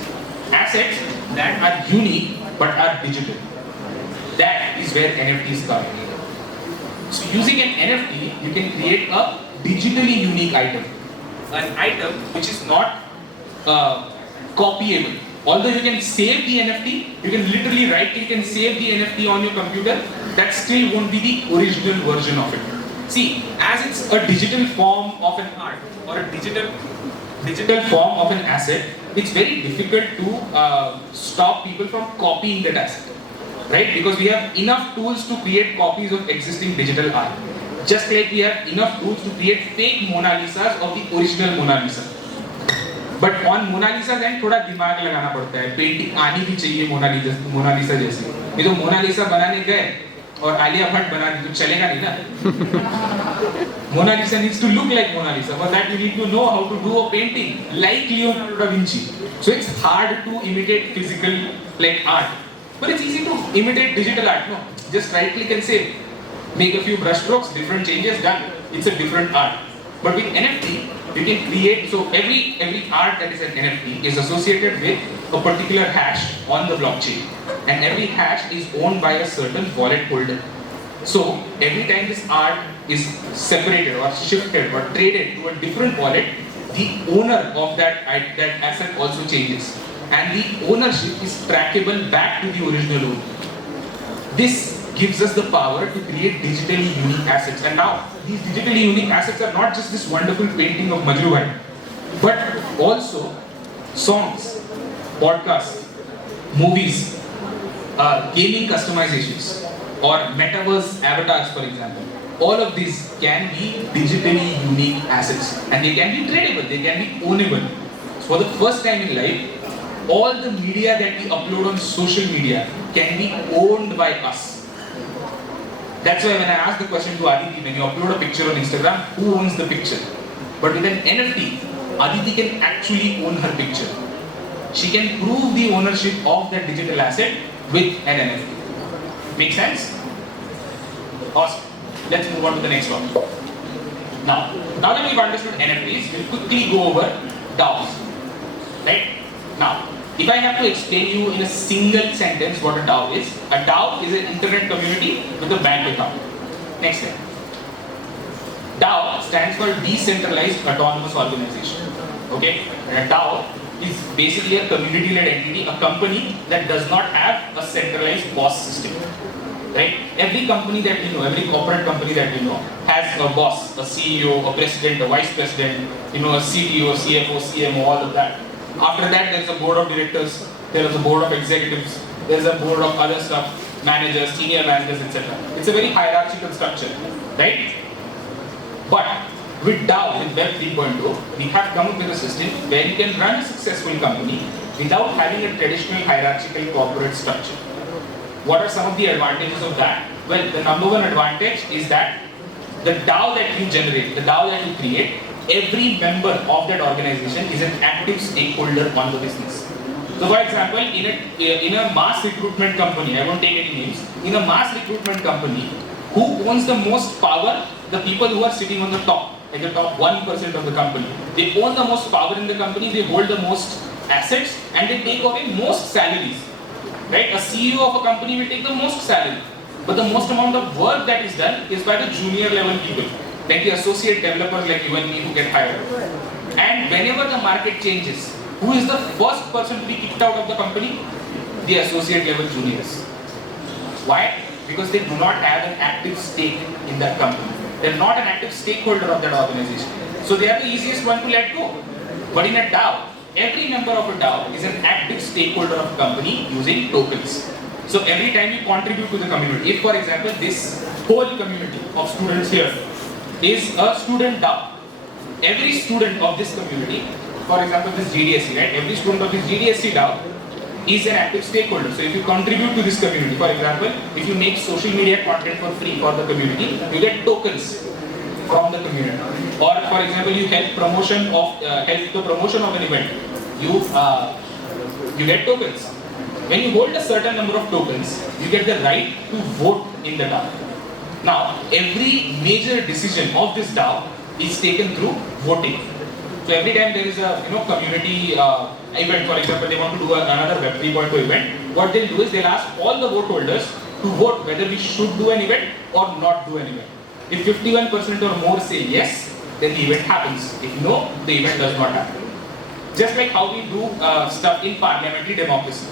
Assets that are unique but are digital. That is where NFTs come in. So using an NFT, you can create a digitally unique item. An item which is not copyable. Although you can save the NFT, you can literally right-click and save the NFT on your computer, that still won't be the original version of it. See, as it's a digital form of an art or a digital form of an asset, it's very difficult to stop people from copying that asset. Right? Because we have enough tools to create copies of existing digital art. Just like we have enough tools to create fake Mona Lisas of the original Mona Lisa. But on Mona Lisa then थोड़ा दिमाग लगाना पड़ता है. Painting आनी भी चाहिए Mona Lisa जैसी. ये तो Mona Lisa बनाने गए और आलिया भट्ट बना दी तो चलेगा नहीं ना. Mona Lisa needs to look like Mona Lisa. For that you need to know how to do a painting like Leonardo da Vinci. So it's hard to imitate physical like art. But it's easy to imitate digital art. No, just right click and save. Make a few brush strokes, different changes, done. It's a different art. But with NFT, you can create, so every art that is an NFT is associated with a particular hash on the blockchain. And every hash is owned by a certain wallet holder. So every time this art is separated or shifted or traded to a different wallet, the owner of that asset also changes. And the ownership is trackable back to the original owner. This gives us the power to create digitally unique assets. And now, these digitally unique assets are not just this wonderful painting of Majru Bhai, but also songs, podcasts, movies, gaming customizations, or Metaverse avatars, for example. All of these can be digitally unique assets. And they can be tradable, they can be ownable. For the first time in life, all the media that we upload on social media can be owned by us. That's why when I asked the question to Aditi, when you upload a picture on Instagram, who owns the picture? But with an NFT, Aditi can actually own her picture. She can prove the ownership of that digital asset with an NFT. Make sense? Awesome. Let's move on to the next one. Now that we've understood NFTs, we'll quickly go over DAOs. Right? Now, if I have to explain you in a single sentence what a DAO is an internet community with a bank account. Next slide. DAO stands for Decentralized Autonomous Organization. Okay? And a DAO is basically a community-led entity, a company that does not have a centralized boss system. Right? Every company that we know, every corporate company that we know has a boss, a CEO, a president, a vice president, a CTO, CFO, CMO, all of that. After that, there is a board of directors, there is a board of executives, there is a board of other stuff, managers, senior managers, etc. It's a very hierarchical structure, right? But with DAO, with Web 3.0, we have come up with a system where you can run a successful company without having a traditional hierarchical corporate structure. What are some of the advantages of that? Well, the number one advantage is that the DAO that you generate, the DAO that you create, every member of that organization is an active stakeholder on the business. So for example, in a mass recruitment company, I won't take any names, in a mass recruitment company, who owns the most power? The people who are sitting on the top, like the top 1% of the company. They own the most power in the company, they hold the most assets, and they take away most salaries. Right? A CEO of a company will take the most salary, but the most amount of work that is done is by the junior level people, like the associate developers like you and me who get hired. And whenever the market changes, who is the first person to be kicked out of the company? The associate level juniors. Why? Because they do not have an active stake in that company. They are not an active stakeholder of that organization. So they are the easiest one to let go. But in a DAO, every member of a DAO is an active stakeholder of a company using tokens. So every time you contribute to the community, if for example this whole community of students here is a student DAO, every student of this community, for example this GDSC, right? Every student of this GDSC DAO is an active stakeholder. So if you contribute to this community, for example, if you make social media content for free for the community, you get tokens from the community. Or for example, you help the promotion of an event, you get tokens. When you hold a certain number of tokens, you get the right to vote in the DAO. Now, every major decision of this DAO is taken through voting. So every time there is a community event, for example, they want to do another Web 3.2 event, what they'll do is they'll ask all the vote holders to vote whether we should do an event or not do an event. If 51% or more say yes, then the event happens. If no, the event does not happen. Just like how we do stuff in parliamentary democracy.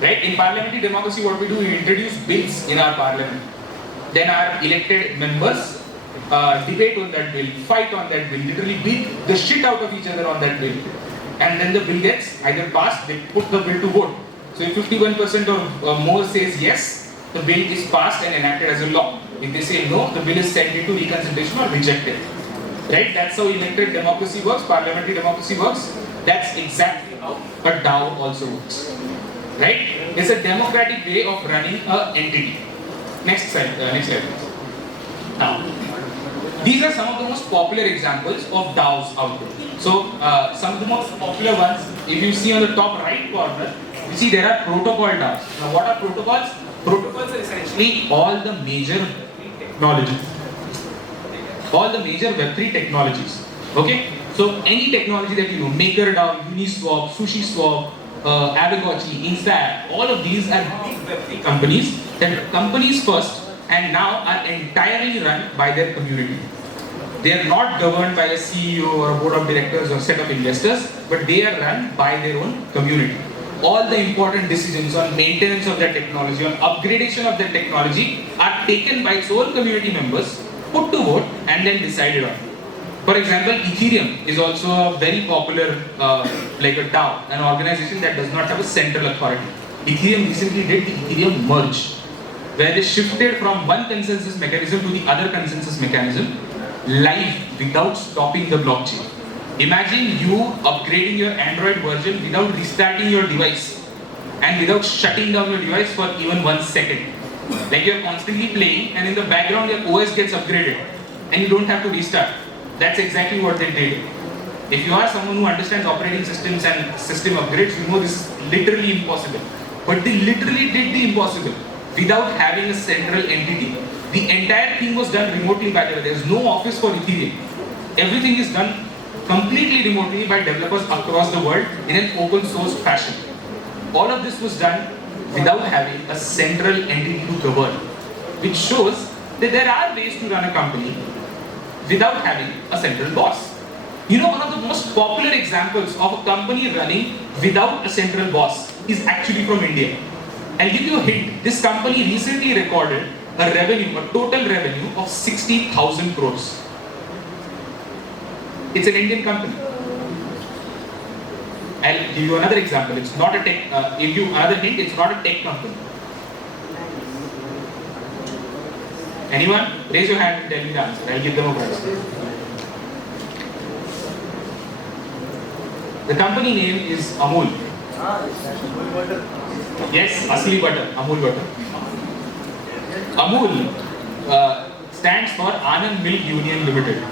Right? In parliamentary democracy, what we do, we introduce bills in our parliament. Then our elected members debate on that bill, fight on that bill, literally beat the shit out of each other on that bill. And then the bill gets either passed, they put the bill to vote. So if 51% or more says yes, the bill is passed and enacted as a law. If they say no, the bill is sent into reconsideration or rejected. Right? That's how elected democracy works, parliamentary democracy works. That's exactly how a DAO also works. Right? It's a democratic way of running an entity. Next slide, please. Now, these are some of the most popular examples of DAOs out there. So, some of the most popular ones, if you see on the top right corner, you see there are protocol DAOs. Now, what are protocols? Protocols are essentially all the major technologies. All the major Web3 technologies. Okay? So, any technology that you know, MakerDAO, Uniswap, SushiSwap, Aavegotchi, Insta, all of these are big Web3 companies that are companies first and now are entirely run by their community. They are not governed by a CEO or a board of directors or set of investors, but they are run by their own community. All the important decisions on maintenance of that technology, on upgradation of that technology are taken by its own community members, put to vote and then decided on. For example, ETHERIUM is also a very popular, like a DAO, an organization that does not have a central authority. ETHERIUM recently did the ETHERIUM merge, where they shifted from one consensus mechanism to the other consensus mechanism live without stopping the blockchain. Imagine you upgrading your Android version without restarting your device and without shutting down your device for even 1 second. Like you're constantly playing and in the background your OS gets upgraded and you don't have to restart. That's exactly what they did. If you are someone who understands operating systems and system upgrades, you know this is literally impossible. But they literally did the impossible without having a central entity. The entire thing was done remotely, by the way. There is no office for Ethereum. Everything is done completely remotely by developers across the world in an open source fashion. All of this was done without having a central entity to govern, which shows that there are ways to run a company without having a central boss. You know, one of the most popular examples of a company running without a central boss is actually from India. I'll give you a hint. This company recently recorded a total revenue of 60,000 crores. It's an Indian company. I'll give you another example. It's not a tech, give you another hint, it's not a tech company. Anyone? Raise your hand and tell me the answer. I'll give them a prize. The company name is Amul. Yes, Asli butter, Amul butter. Amul stands for Anand Milk Union Limited.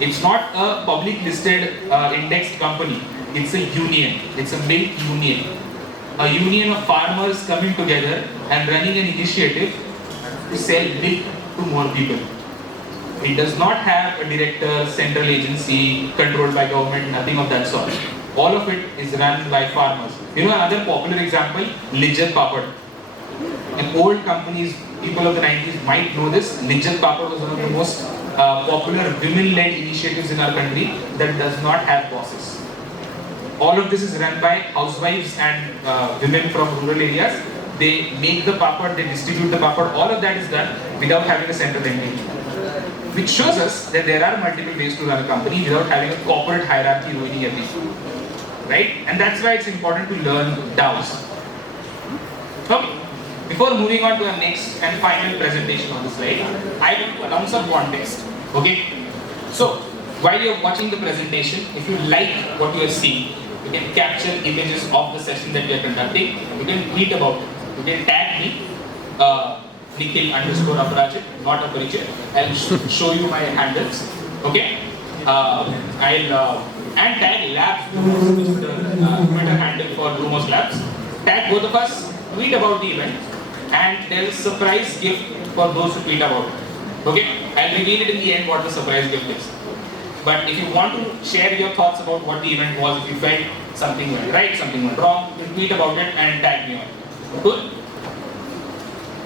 It's not a public listed indexed company. It's a union. It's a milk union. A union of farmers coming together and running an initiative to sell milk to more people. It does not have a director, central agency, controlled by government, nothing of that sort. All of it is run by farmers. You know another popular example, Lijjat Papad. In old companies, people of the 90s might know this. Lijjat Papad was one of the most popular women-led initiatives in our country that does not have bosses. All of this is run by housewives and women from rural areas. They make the papad, they distribute the papad. All of that is done without having a central entity. Which shows us that there are multiple ways to run a company without having a corporate hierarchy ruining everything. Right? And that's why it's important to learn DAOs. Okay. Before moving on to our next and final presentation on the slide, I want to announce some context. Okay? So, while you're watching the presentation, if you like what you are seeing, you can capture images of the session that we are conducting. You can tweet about it. You can tag me, NIKHIL_APARAJIT, not APARAJIT. I'll show you my handles. Okay? And tag Labs, which is the Twitter handle for Lumos Labs. Tag both of us, tweet about the event, and there is a surprise gift for those who tweet about it. Okay? I'll reveal it in the end what the surprise gift is. But if you want to share your thoughts about what the event was, if you felt something went right, something went wrong, you tweet about it and tag me on it. Good?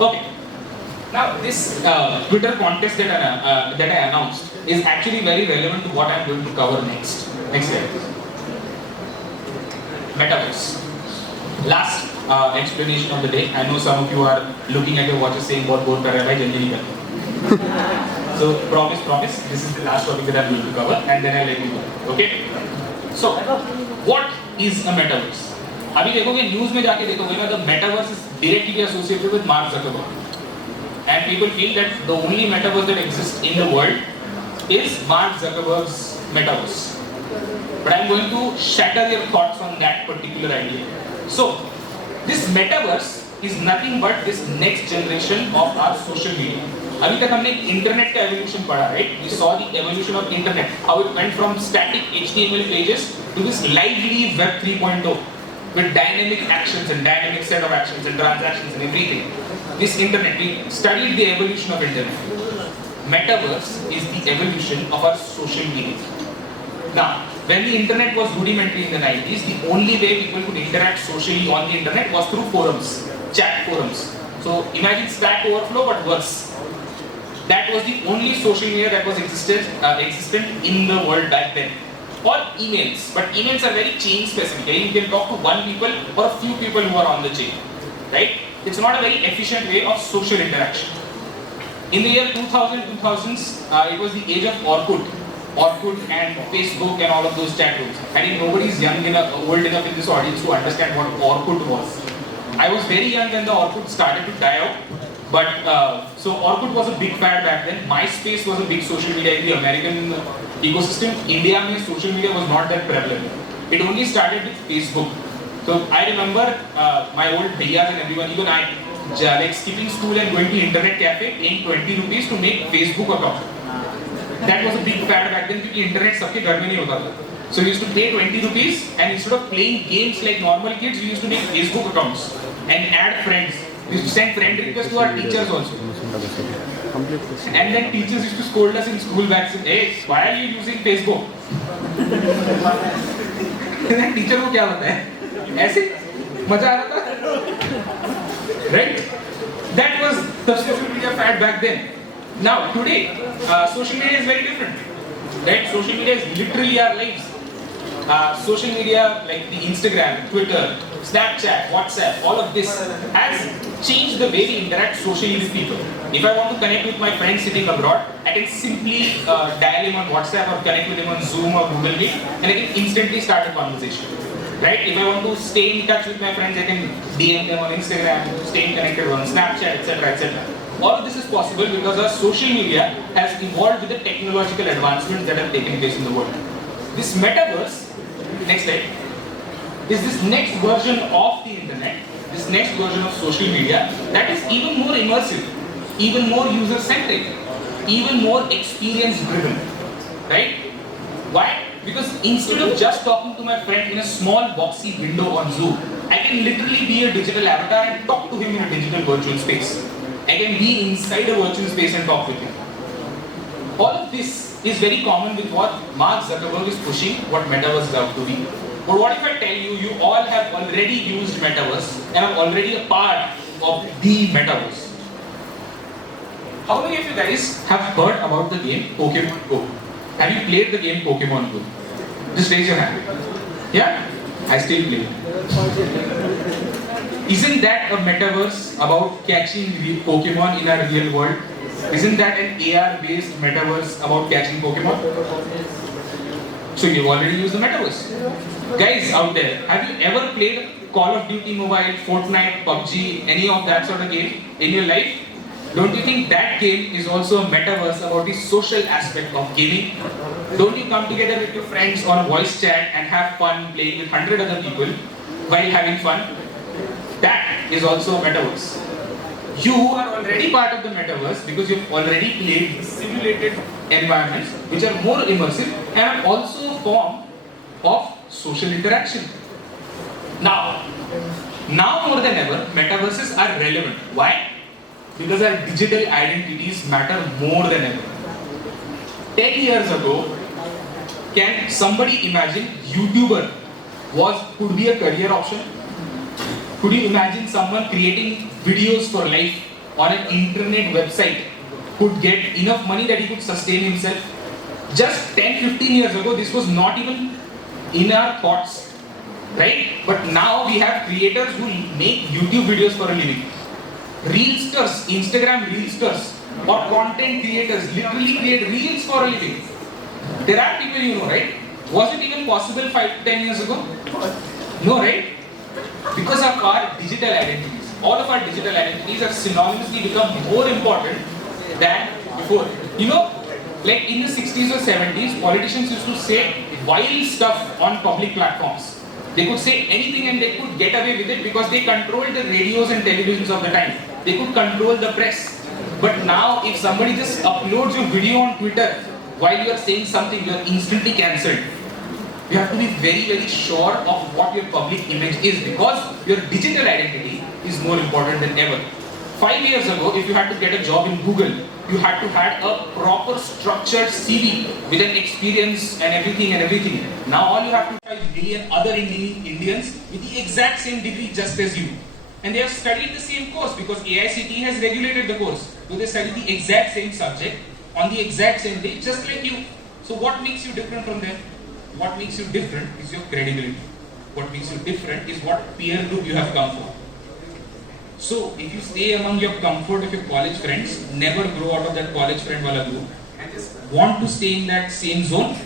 Okay. Now this Twitter contest that I announced is actually very relevant to what I'm going to cover next. Next slide. Metaverse. Last explanation of the day. I know some of you are looking at your watches saying what board kar raha hai, jaldi nahi kar. So promise, this is the last topic that I'm going to cover and then I'll let you go. Okay? So, what is a metaverse? अभी देखोगे news में जाके देखोगे ना, the metaverse is directly associated with Mark Zuckerberg. And people feel that the only metaverse that exists in the world is Mark Zuckerberg's metaverse. But I'm going to shatter your thoughts on that particular idea. So, this metaverse is nothing but this next generation of our social media. अभी तक हमने internet का evolution पढ़ा, right? We saw the evolution of internet, how it went from static HTML pages to this lively Web 3.0 with dynamic actions and dynamic set of actions and transactions and everything. This internet, we studied the evolution of internet. Metaverse is the evolution of our social media. Now, when the internet was rudimentary in the 90s, the only way people could interact socially on the internet was through forums, chat forums. So imagine Stack Overflow but worse. That was the only social media that was existent in the world back then. Or emails, but emails are very chain specific. You can talk to one people or a few people who are on the chain, right? It's not a very efficient way of social interaction. In the year 2000s, it was the age of Orkut and Facebook and all of those chat rooms. I think nobody is old enough in this audience to understand what Orkut was. I was very young when the Orkut started to die out. But so Orkut was a big fad back then. MySpace was a big social media in the American ecosystem. India mein social media was not that prevalent. It only started with Facebook. So I remember my old bhaiyas and everyone, even I, like skipping school and going to internet cafe, paying 20 rupees to make Facebook account. That was a big fad back then because internet sabke ghar mein nahi hota tha. So we used to pay 20 rupees and instead of playing games like normal kids, we used to make Facebook accounts and add friends. We used to send friend requests to our teachers also. And then teachers used to scold us in school back saying, hey, why are you using Facebook? And then teacher को क्या होता है? ऐसे मजा आ रहा था? Right? That was the social media fad back then. Now, today, social media is very different. Right? Social media is literally our lives. Social media like the Instagram, Twitter, Snapchat, WhatsApp, all of this has changed the way we interact socially with people. If I want to connect with my friend sitting abroad, I can simply dial him on WhatsApp or connect with him on Zoom or Google Meet and I can instantly start a conversation. Right? If I want to stay in touch with my friends, I can DM them on Instagram, stay connected on Snapchat, etc., etc. All of this is possible because our social media has evolved with the technological advancements that have taken place in the world. This metaverse, next slide, is this next version of the internet, this next version of social media that is even more immersive. even more user-centric, even more experience-driven, right? Why? Because instead of just talking to my friend in a small boxy window on Zoom, I can literally be a digital avatar and talk to him in a digital virtual space. I can be inside a virtual space and talk with him. All of this is very common with what Mark Zuckerberg is pushing, what Metaverse is out to be. But what if I tell you, you all have already used Metaverse and are already a part of the Metaverse? How many of you guys have heard about the game Pokemon Go? Have you played the game Pokemon Go? Just raise your hand. Yeah? I still play. Isn't that a metaverse about catching Pokemon in a real world? Isn't that an AR-based metaverse about catching Pokemon? So you've already used the metaverse. Guys out there, have you ever played Call of Duty Mobile, Fortnite, PUBG, any of that sort of game in your life? Don't you think that game is also a metaverse about the social aspect of gaming? Don't you come together with your friends on voice chat and have fun playing with 100 other people while having fun? That is also a metaverse. You are already part of the metaverse because you've already played simulated environments which are more immersive and are also a form of social interaction. Now more than ever, metaverses are relevant. Why? Because our digital identities matter more than ever. 10 years ago, can somebody imagine YouTuber could be a career option? Could you imagine someone creating videos for life on an internet website could get enough money that he could sustain himself? Just 10-15 years ago, this was not even in our thoughts, right? But now we have creators who make YouTube videos for a living. Reelsters, Instagram Reelsters, or content creators literally create reels for a living. There are people you know, right? Was it even possible 5-10 years ago? No, right? Because of our digital identities. All of our digital identities have synonymously become more important than before. You know, like in the 60s or 70s, politicians used to say wild stuff on public platforms. They could say anything and they could get away with it because they controlled the radios and televisions of the time. They could control the press. But now, if somebody just uploads your video on Twitter while you are saying something, you are instantly cancelled. You have to be very, very sure of what your public image is because your digital identity is more important than ever. 5 years ago, if you had to get a job in Google, you had to have a proper structured CV with an experience and everything. Now all you have to have 5 million other Indians with the exact same degree just as you. And they have studied the same course because AICTE has regulated the course. So they study the exact same subject on the exact same day just like you. So what makes you different from them? What makes you different is your credibility. What makes you different is what peer group you have come from. So if you stay among your comfort of your college friends, never grow out of that college friend wala group, and just want to stay in that same zone,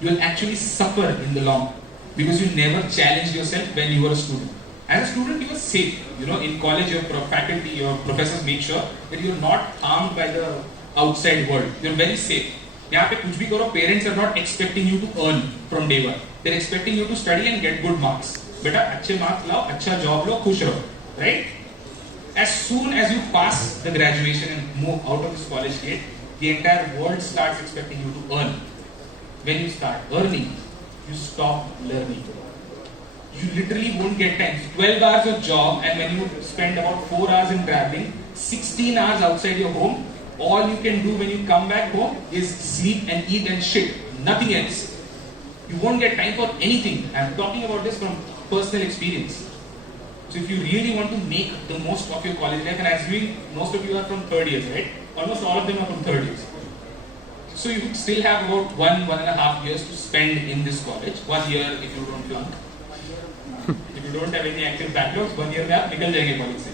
you will actually suffer in the long because you never challenged yourself when you were a student. As a student, you are safe. You know, in college, your faculty, your professors make sure that you are not harmed by the outside world. You are very safe. यहाँ पे कुछ भी करो, parents are not expecting you to earn from day one. They're expecting you to study and get good marks. बेटा अच्छे marks लाओ, अच्छा job लो, खुश रहो, right? As soon as you pass the graduation and move out of this college gate, the entire world starts expecting you to earn. When you start earning, you stop learning. You literally won't get time. 12 hours of job, and when you spend about 4 hours in traveling, 16 hours outside your home, all you can do when you come back home is sleep and eat and shit. Nothing else. You won't get time for anything. I'm talking about this from personal experience. So if you really want to make the most of your college life, and I assume most of you are from third years, right? Almost all of them are from third years. So you still have about 1.5 years to spend in this college. 1 year if you don't flunk. If you don't have any active backlogs, 1 year में आप निकल जाएंगे college से.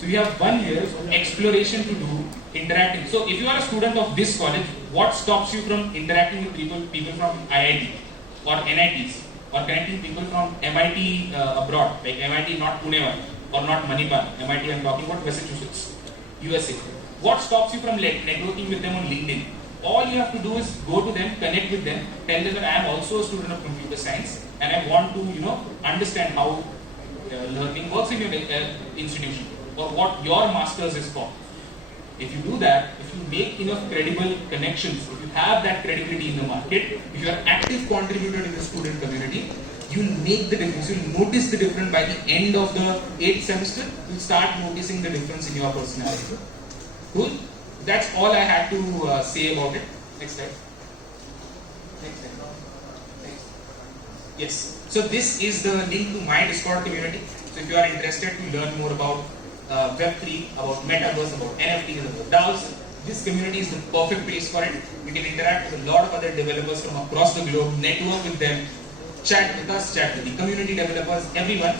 So you have 1 year of exploration to do, interacting. So if you are a student of this college, what stops you from interacting with people from IIT or NITs or connecting people from MIT abroad, like MIT not Pune or not Manipal, MIT I'm talking about Massachusetts, USA. What stops you from networking with them on LinkedIn? All you have to do is go to them, connect with them, tell them that I am also a student of computer science and I want to, understand how learning works in your institution or what your master's is for. If you do that, if you make enough credible connections, if you have that credibility in the market, if you are active contributor in the student community, you'll make the difference. You'll notice the difference by the end of the 8th semester. You'll start noticing the difference in your personality. Cool? That's all I had to say about it. Next slide. Next slide. Next. Yes. So this is the link to my Discord community. So if you are interested to learn more about Web3, about Metaverse, about NFTs, about DAOs, this community is the perfect place for it. You can interact with a lot of other developers from across the globe, network with them, chat with us, chat with the community developers, everyone,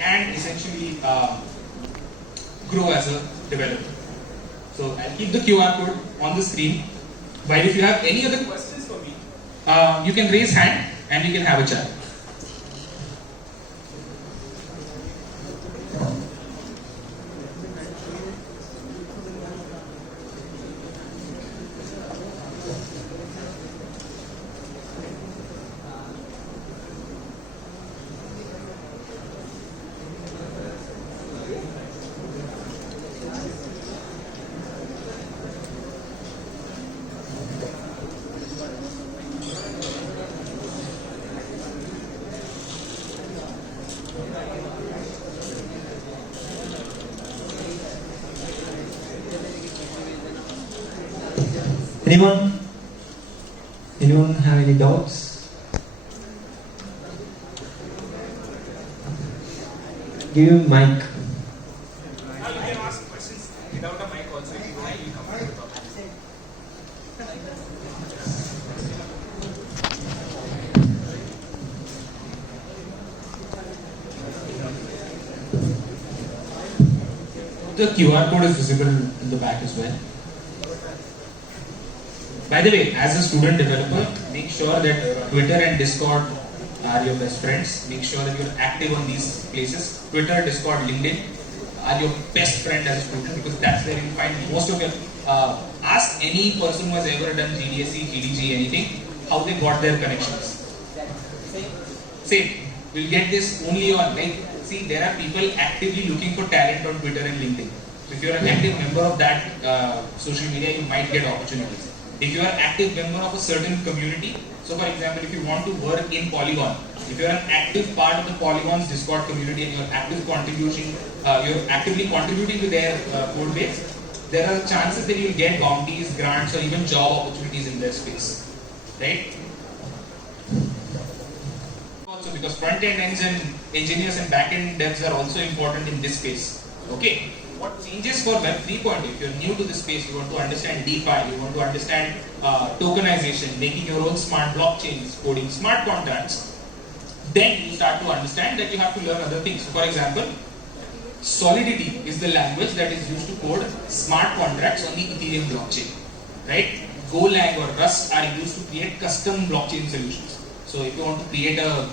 and essentially grow as a developer. So I'll keep the QR code on the screen. But if you have any other questions for me, you can raise hand and we can have a chat. Anyone? Anyone have any doubts? Give him mic. You can ask questions without a mic also if you want to come to the topic. The QR code is visible in the back as well. By the way, as a student developer, make sure that Twitter and Discord are your best friends. Make sure that you're active on these places. Twitter, Discord, LinkedIn are your best friend as a student, because that's where you find most of your... ask any person who has ever done GDSC, GDG, anything, how they got their connections. Same. We'll get this only on, like, see, there are people actively looking for talent on Twitter and LinkedIn. So if you're an active member of that social media, you might get opportunities. If you are an active member of a certain community, so for example, if you want to work in Polygon, if you are an active part of the Polygon's Discord community and you're actively contributing to their code base, there are chances that you'll get bounties, grants, or even job opportunities in their space, right? Also, because front-end engineers and back-end devs are also important in this space, okay? What changes for Web 3.0? If you're new to this space, you want to understand DeFi, you want to understand tokenization, making your own smart blockchains, coding smart contracts, then you start to understand that you have to learn other things. So for example, Solidity is the language that is used to code smart contracts on the Ethereum blockchain, right? Golang or Rust are used to create custom blockchain solutions. So if you want to create a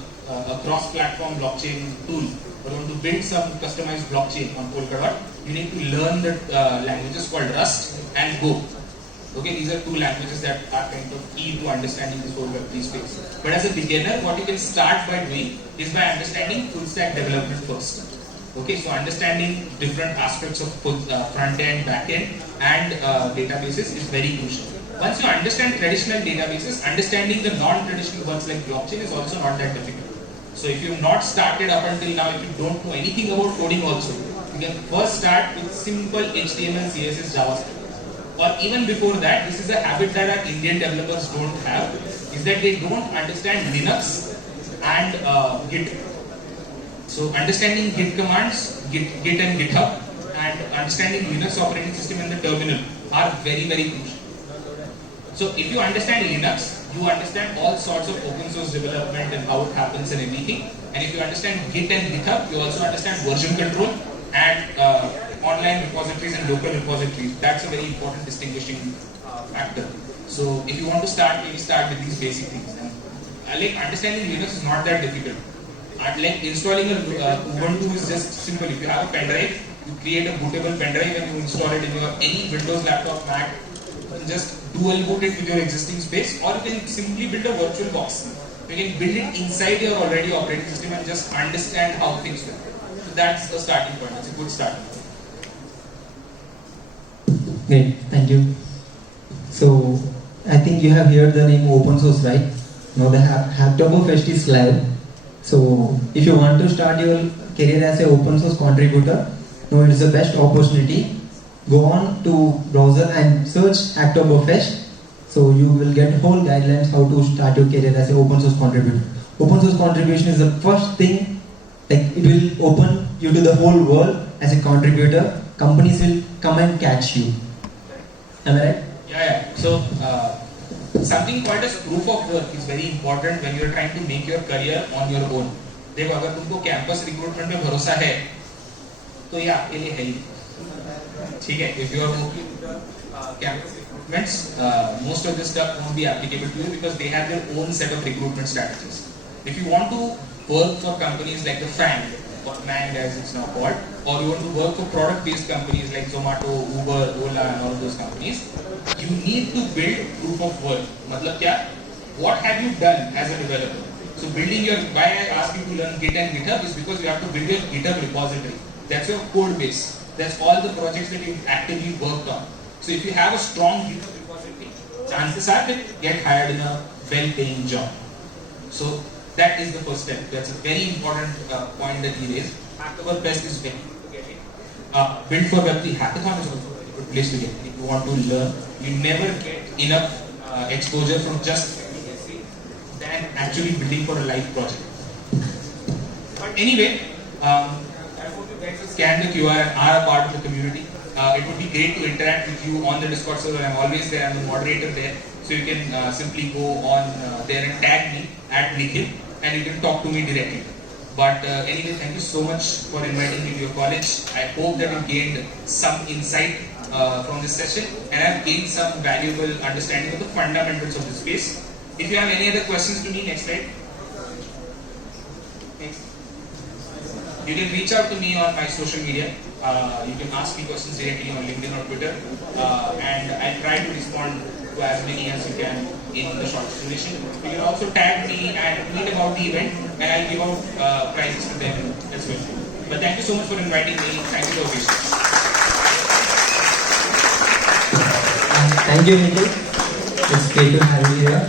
cross-platform blockchain tool, or you want to build some customized blockchain on Polkadot, you need to learn the languages called Rust and Go. Okay, these are two languages that are kind of key to understanding this whole Web3 space. But as a beginner, what you can start by doing is by understanding full stack development first. Okay, so understanding different aspects of front end, back end, and databases is very crucial. Once you understand traditional databases, understanding the non-traditional ones like blockchain is also not that difficult. So if you've not started up until now, if you don't know anything about coding also, you can first start with simple HTML, CSS, JavaScript. Or even before that, this is a habit that our Indian developers don't have, is that they don't understand Linux and Git. So understanding Git commands, Git and GitHub, and understanding Linux operating system and the terminal are very, very crucial. So if you understand Linux, you understand all sorts of open source development and how it happens and everything. And if you understand Git and GitHub, you also understand version control and online repositories and local repositories. That's a very important distinguishing factor. So if you want to start, maybe start with these basic things. And like understanding Linux is not that difficult. And like installing a Ubuntu is just simple. If you have a pen drive, you create a bootable pen drive and you install it in your any Windows laptop, Mac. You can just dual boot it with your existing space, or you can simply build a virtual box. You can build it inside your already operating system and just understand how things work. So that's the starting point. It's a good starting point. Great, thank you. So, I think you have heard the name open source, right? Now the Hacktoberfest is live. So, if you want to start your career as an open source contributor, now it is the best opportunity. Go on to browser and search Hacktoberfest. So you will get whole guidelines how to start your career as an open source contributor. Open source contribution is the first thing, like it will open you to the whole world as a contributor. Companies will come and catch you. Am I right? Yeah. So something called as proof of work is very important when you are trying to make your career on your own. देखो अगर तुमको campus recruitment पे भरोसा है तो ये आपके लिए है ही ठीक है. If you are working campus recruitments, most of this stuff won't be applicable to you because they have their own set of recruitment strategies. If you want to work for companies like the FANG or MANG as it's now called, or you want to work for product-based companies like Zomato, Uber, Ola and all of those companies, you need to build proof of work. मतलब क्या? What have you done as a developer? So building your, why I ask you to learn Git and GitHub is because you have to build your GitHub repository. That's your code base. That's all the projects that you've actively worked on. So if you have a strong GitHub repository, chances are that you get hired in a well-paying job. So that is the first step. That's a very important point that you raised. Hacktoberfest is very good to get it. Build for Web 3 Hackathon is also a very good place to get it. If you want to learn, you never get enough exposure from just GDSC than actually building for a live project. But anyway, I hope you guys scan the QR and are a part of the community. It would be great to interact with you on the Discord server. I'm always there. I'm the moderator there. So you can simply go on there and tag me at NIKHIL and you can talk to me directly. But anyway, thank you so much for inviting me to your college. I hope that you gained some insight from this session and I've gained some valuable understanding of the fundamentals of this space. If you have any other questions to me, next slide. Next. You can reach out to me on my social media. You can ask me questions directly on LinkedIn or Twitter, and I try to respond to as many as you can in the short duration. You can also tag me and tweet about the event, and I'll give out prizes to them as well. But thank you so much for inviting me. Thank you for your patience. Thank you, Nikhil. It's great to have you here.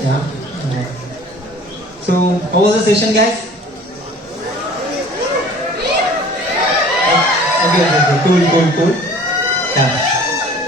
Yeah. So, how was the session, guys? Okay, cool. Yeah.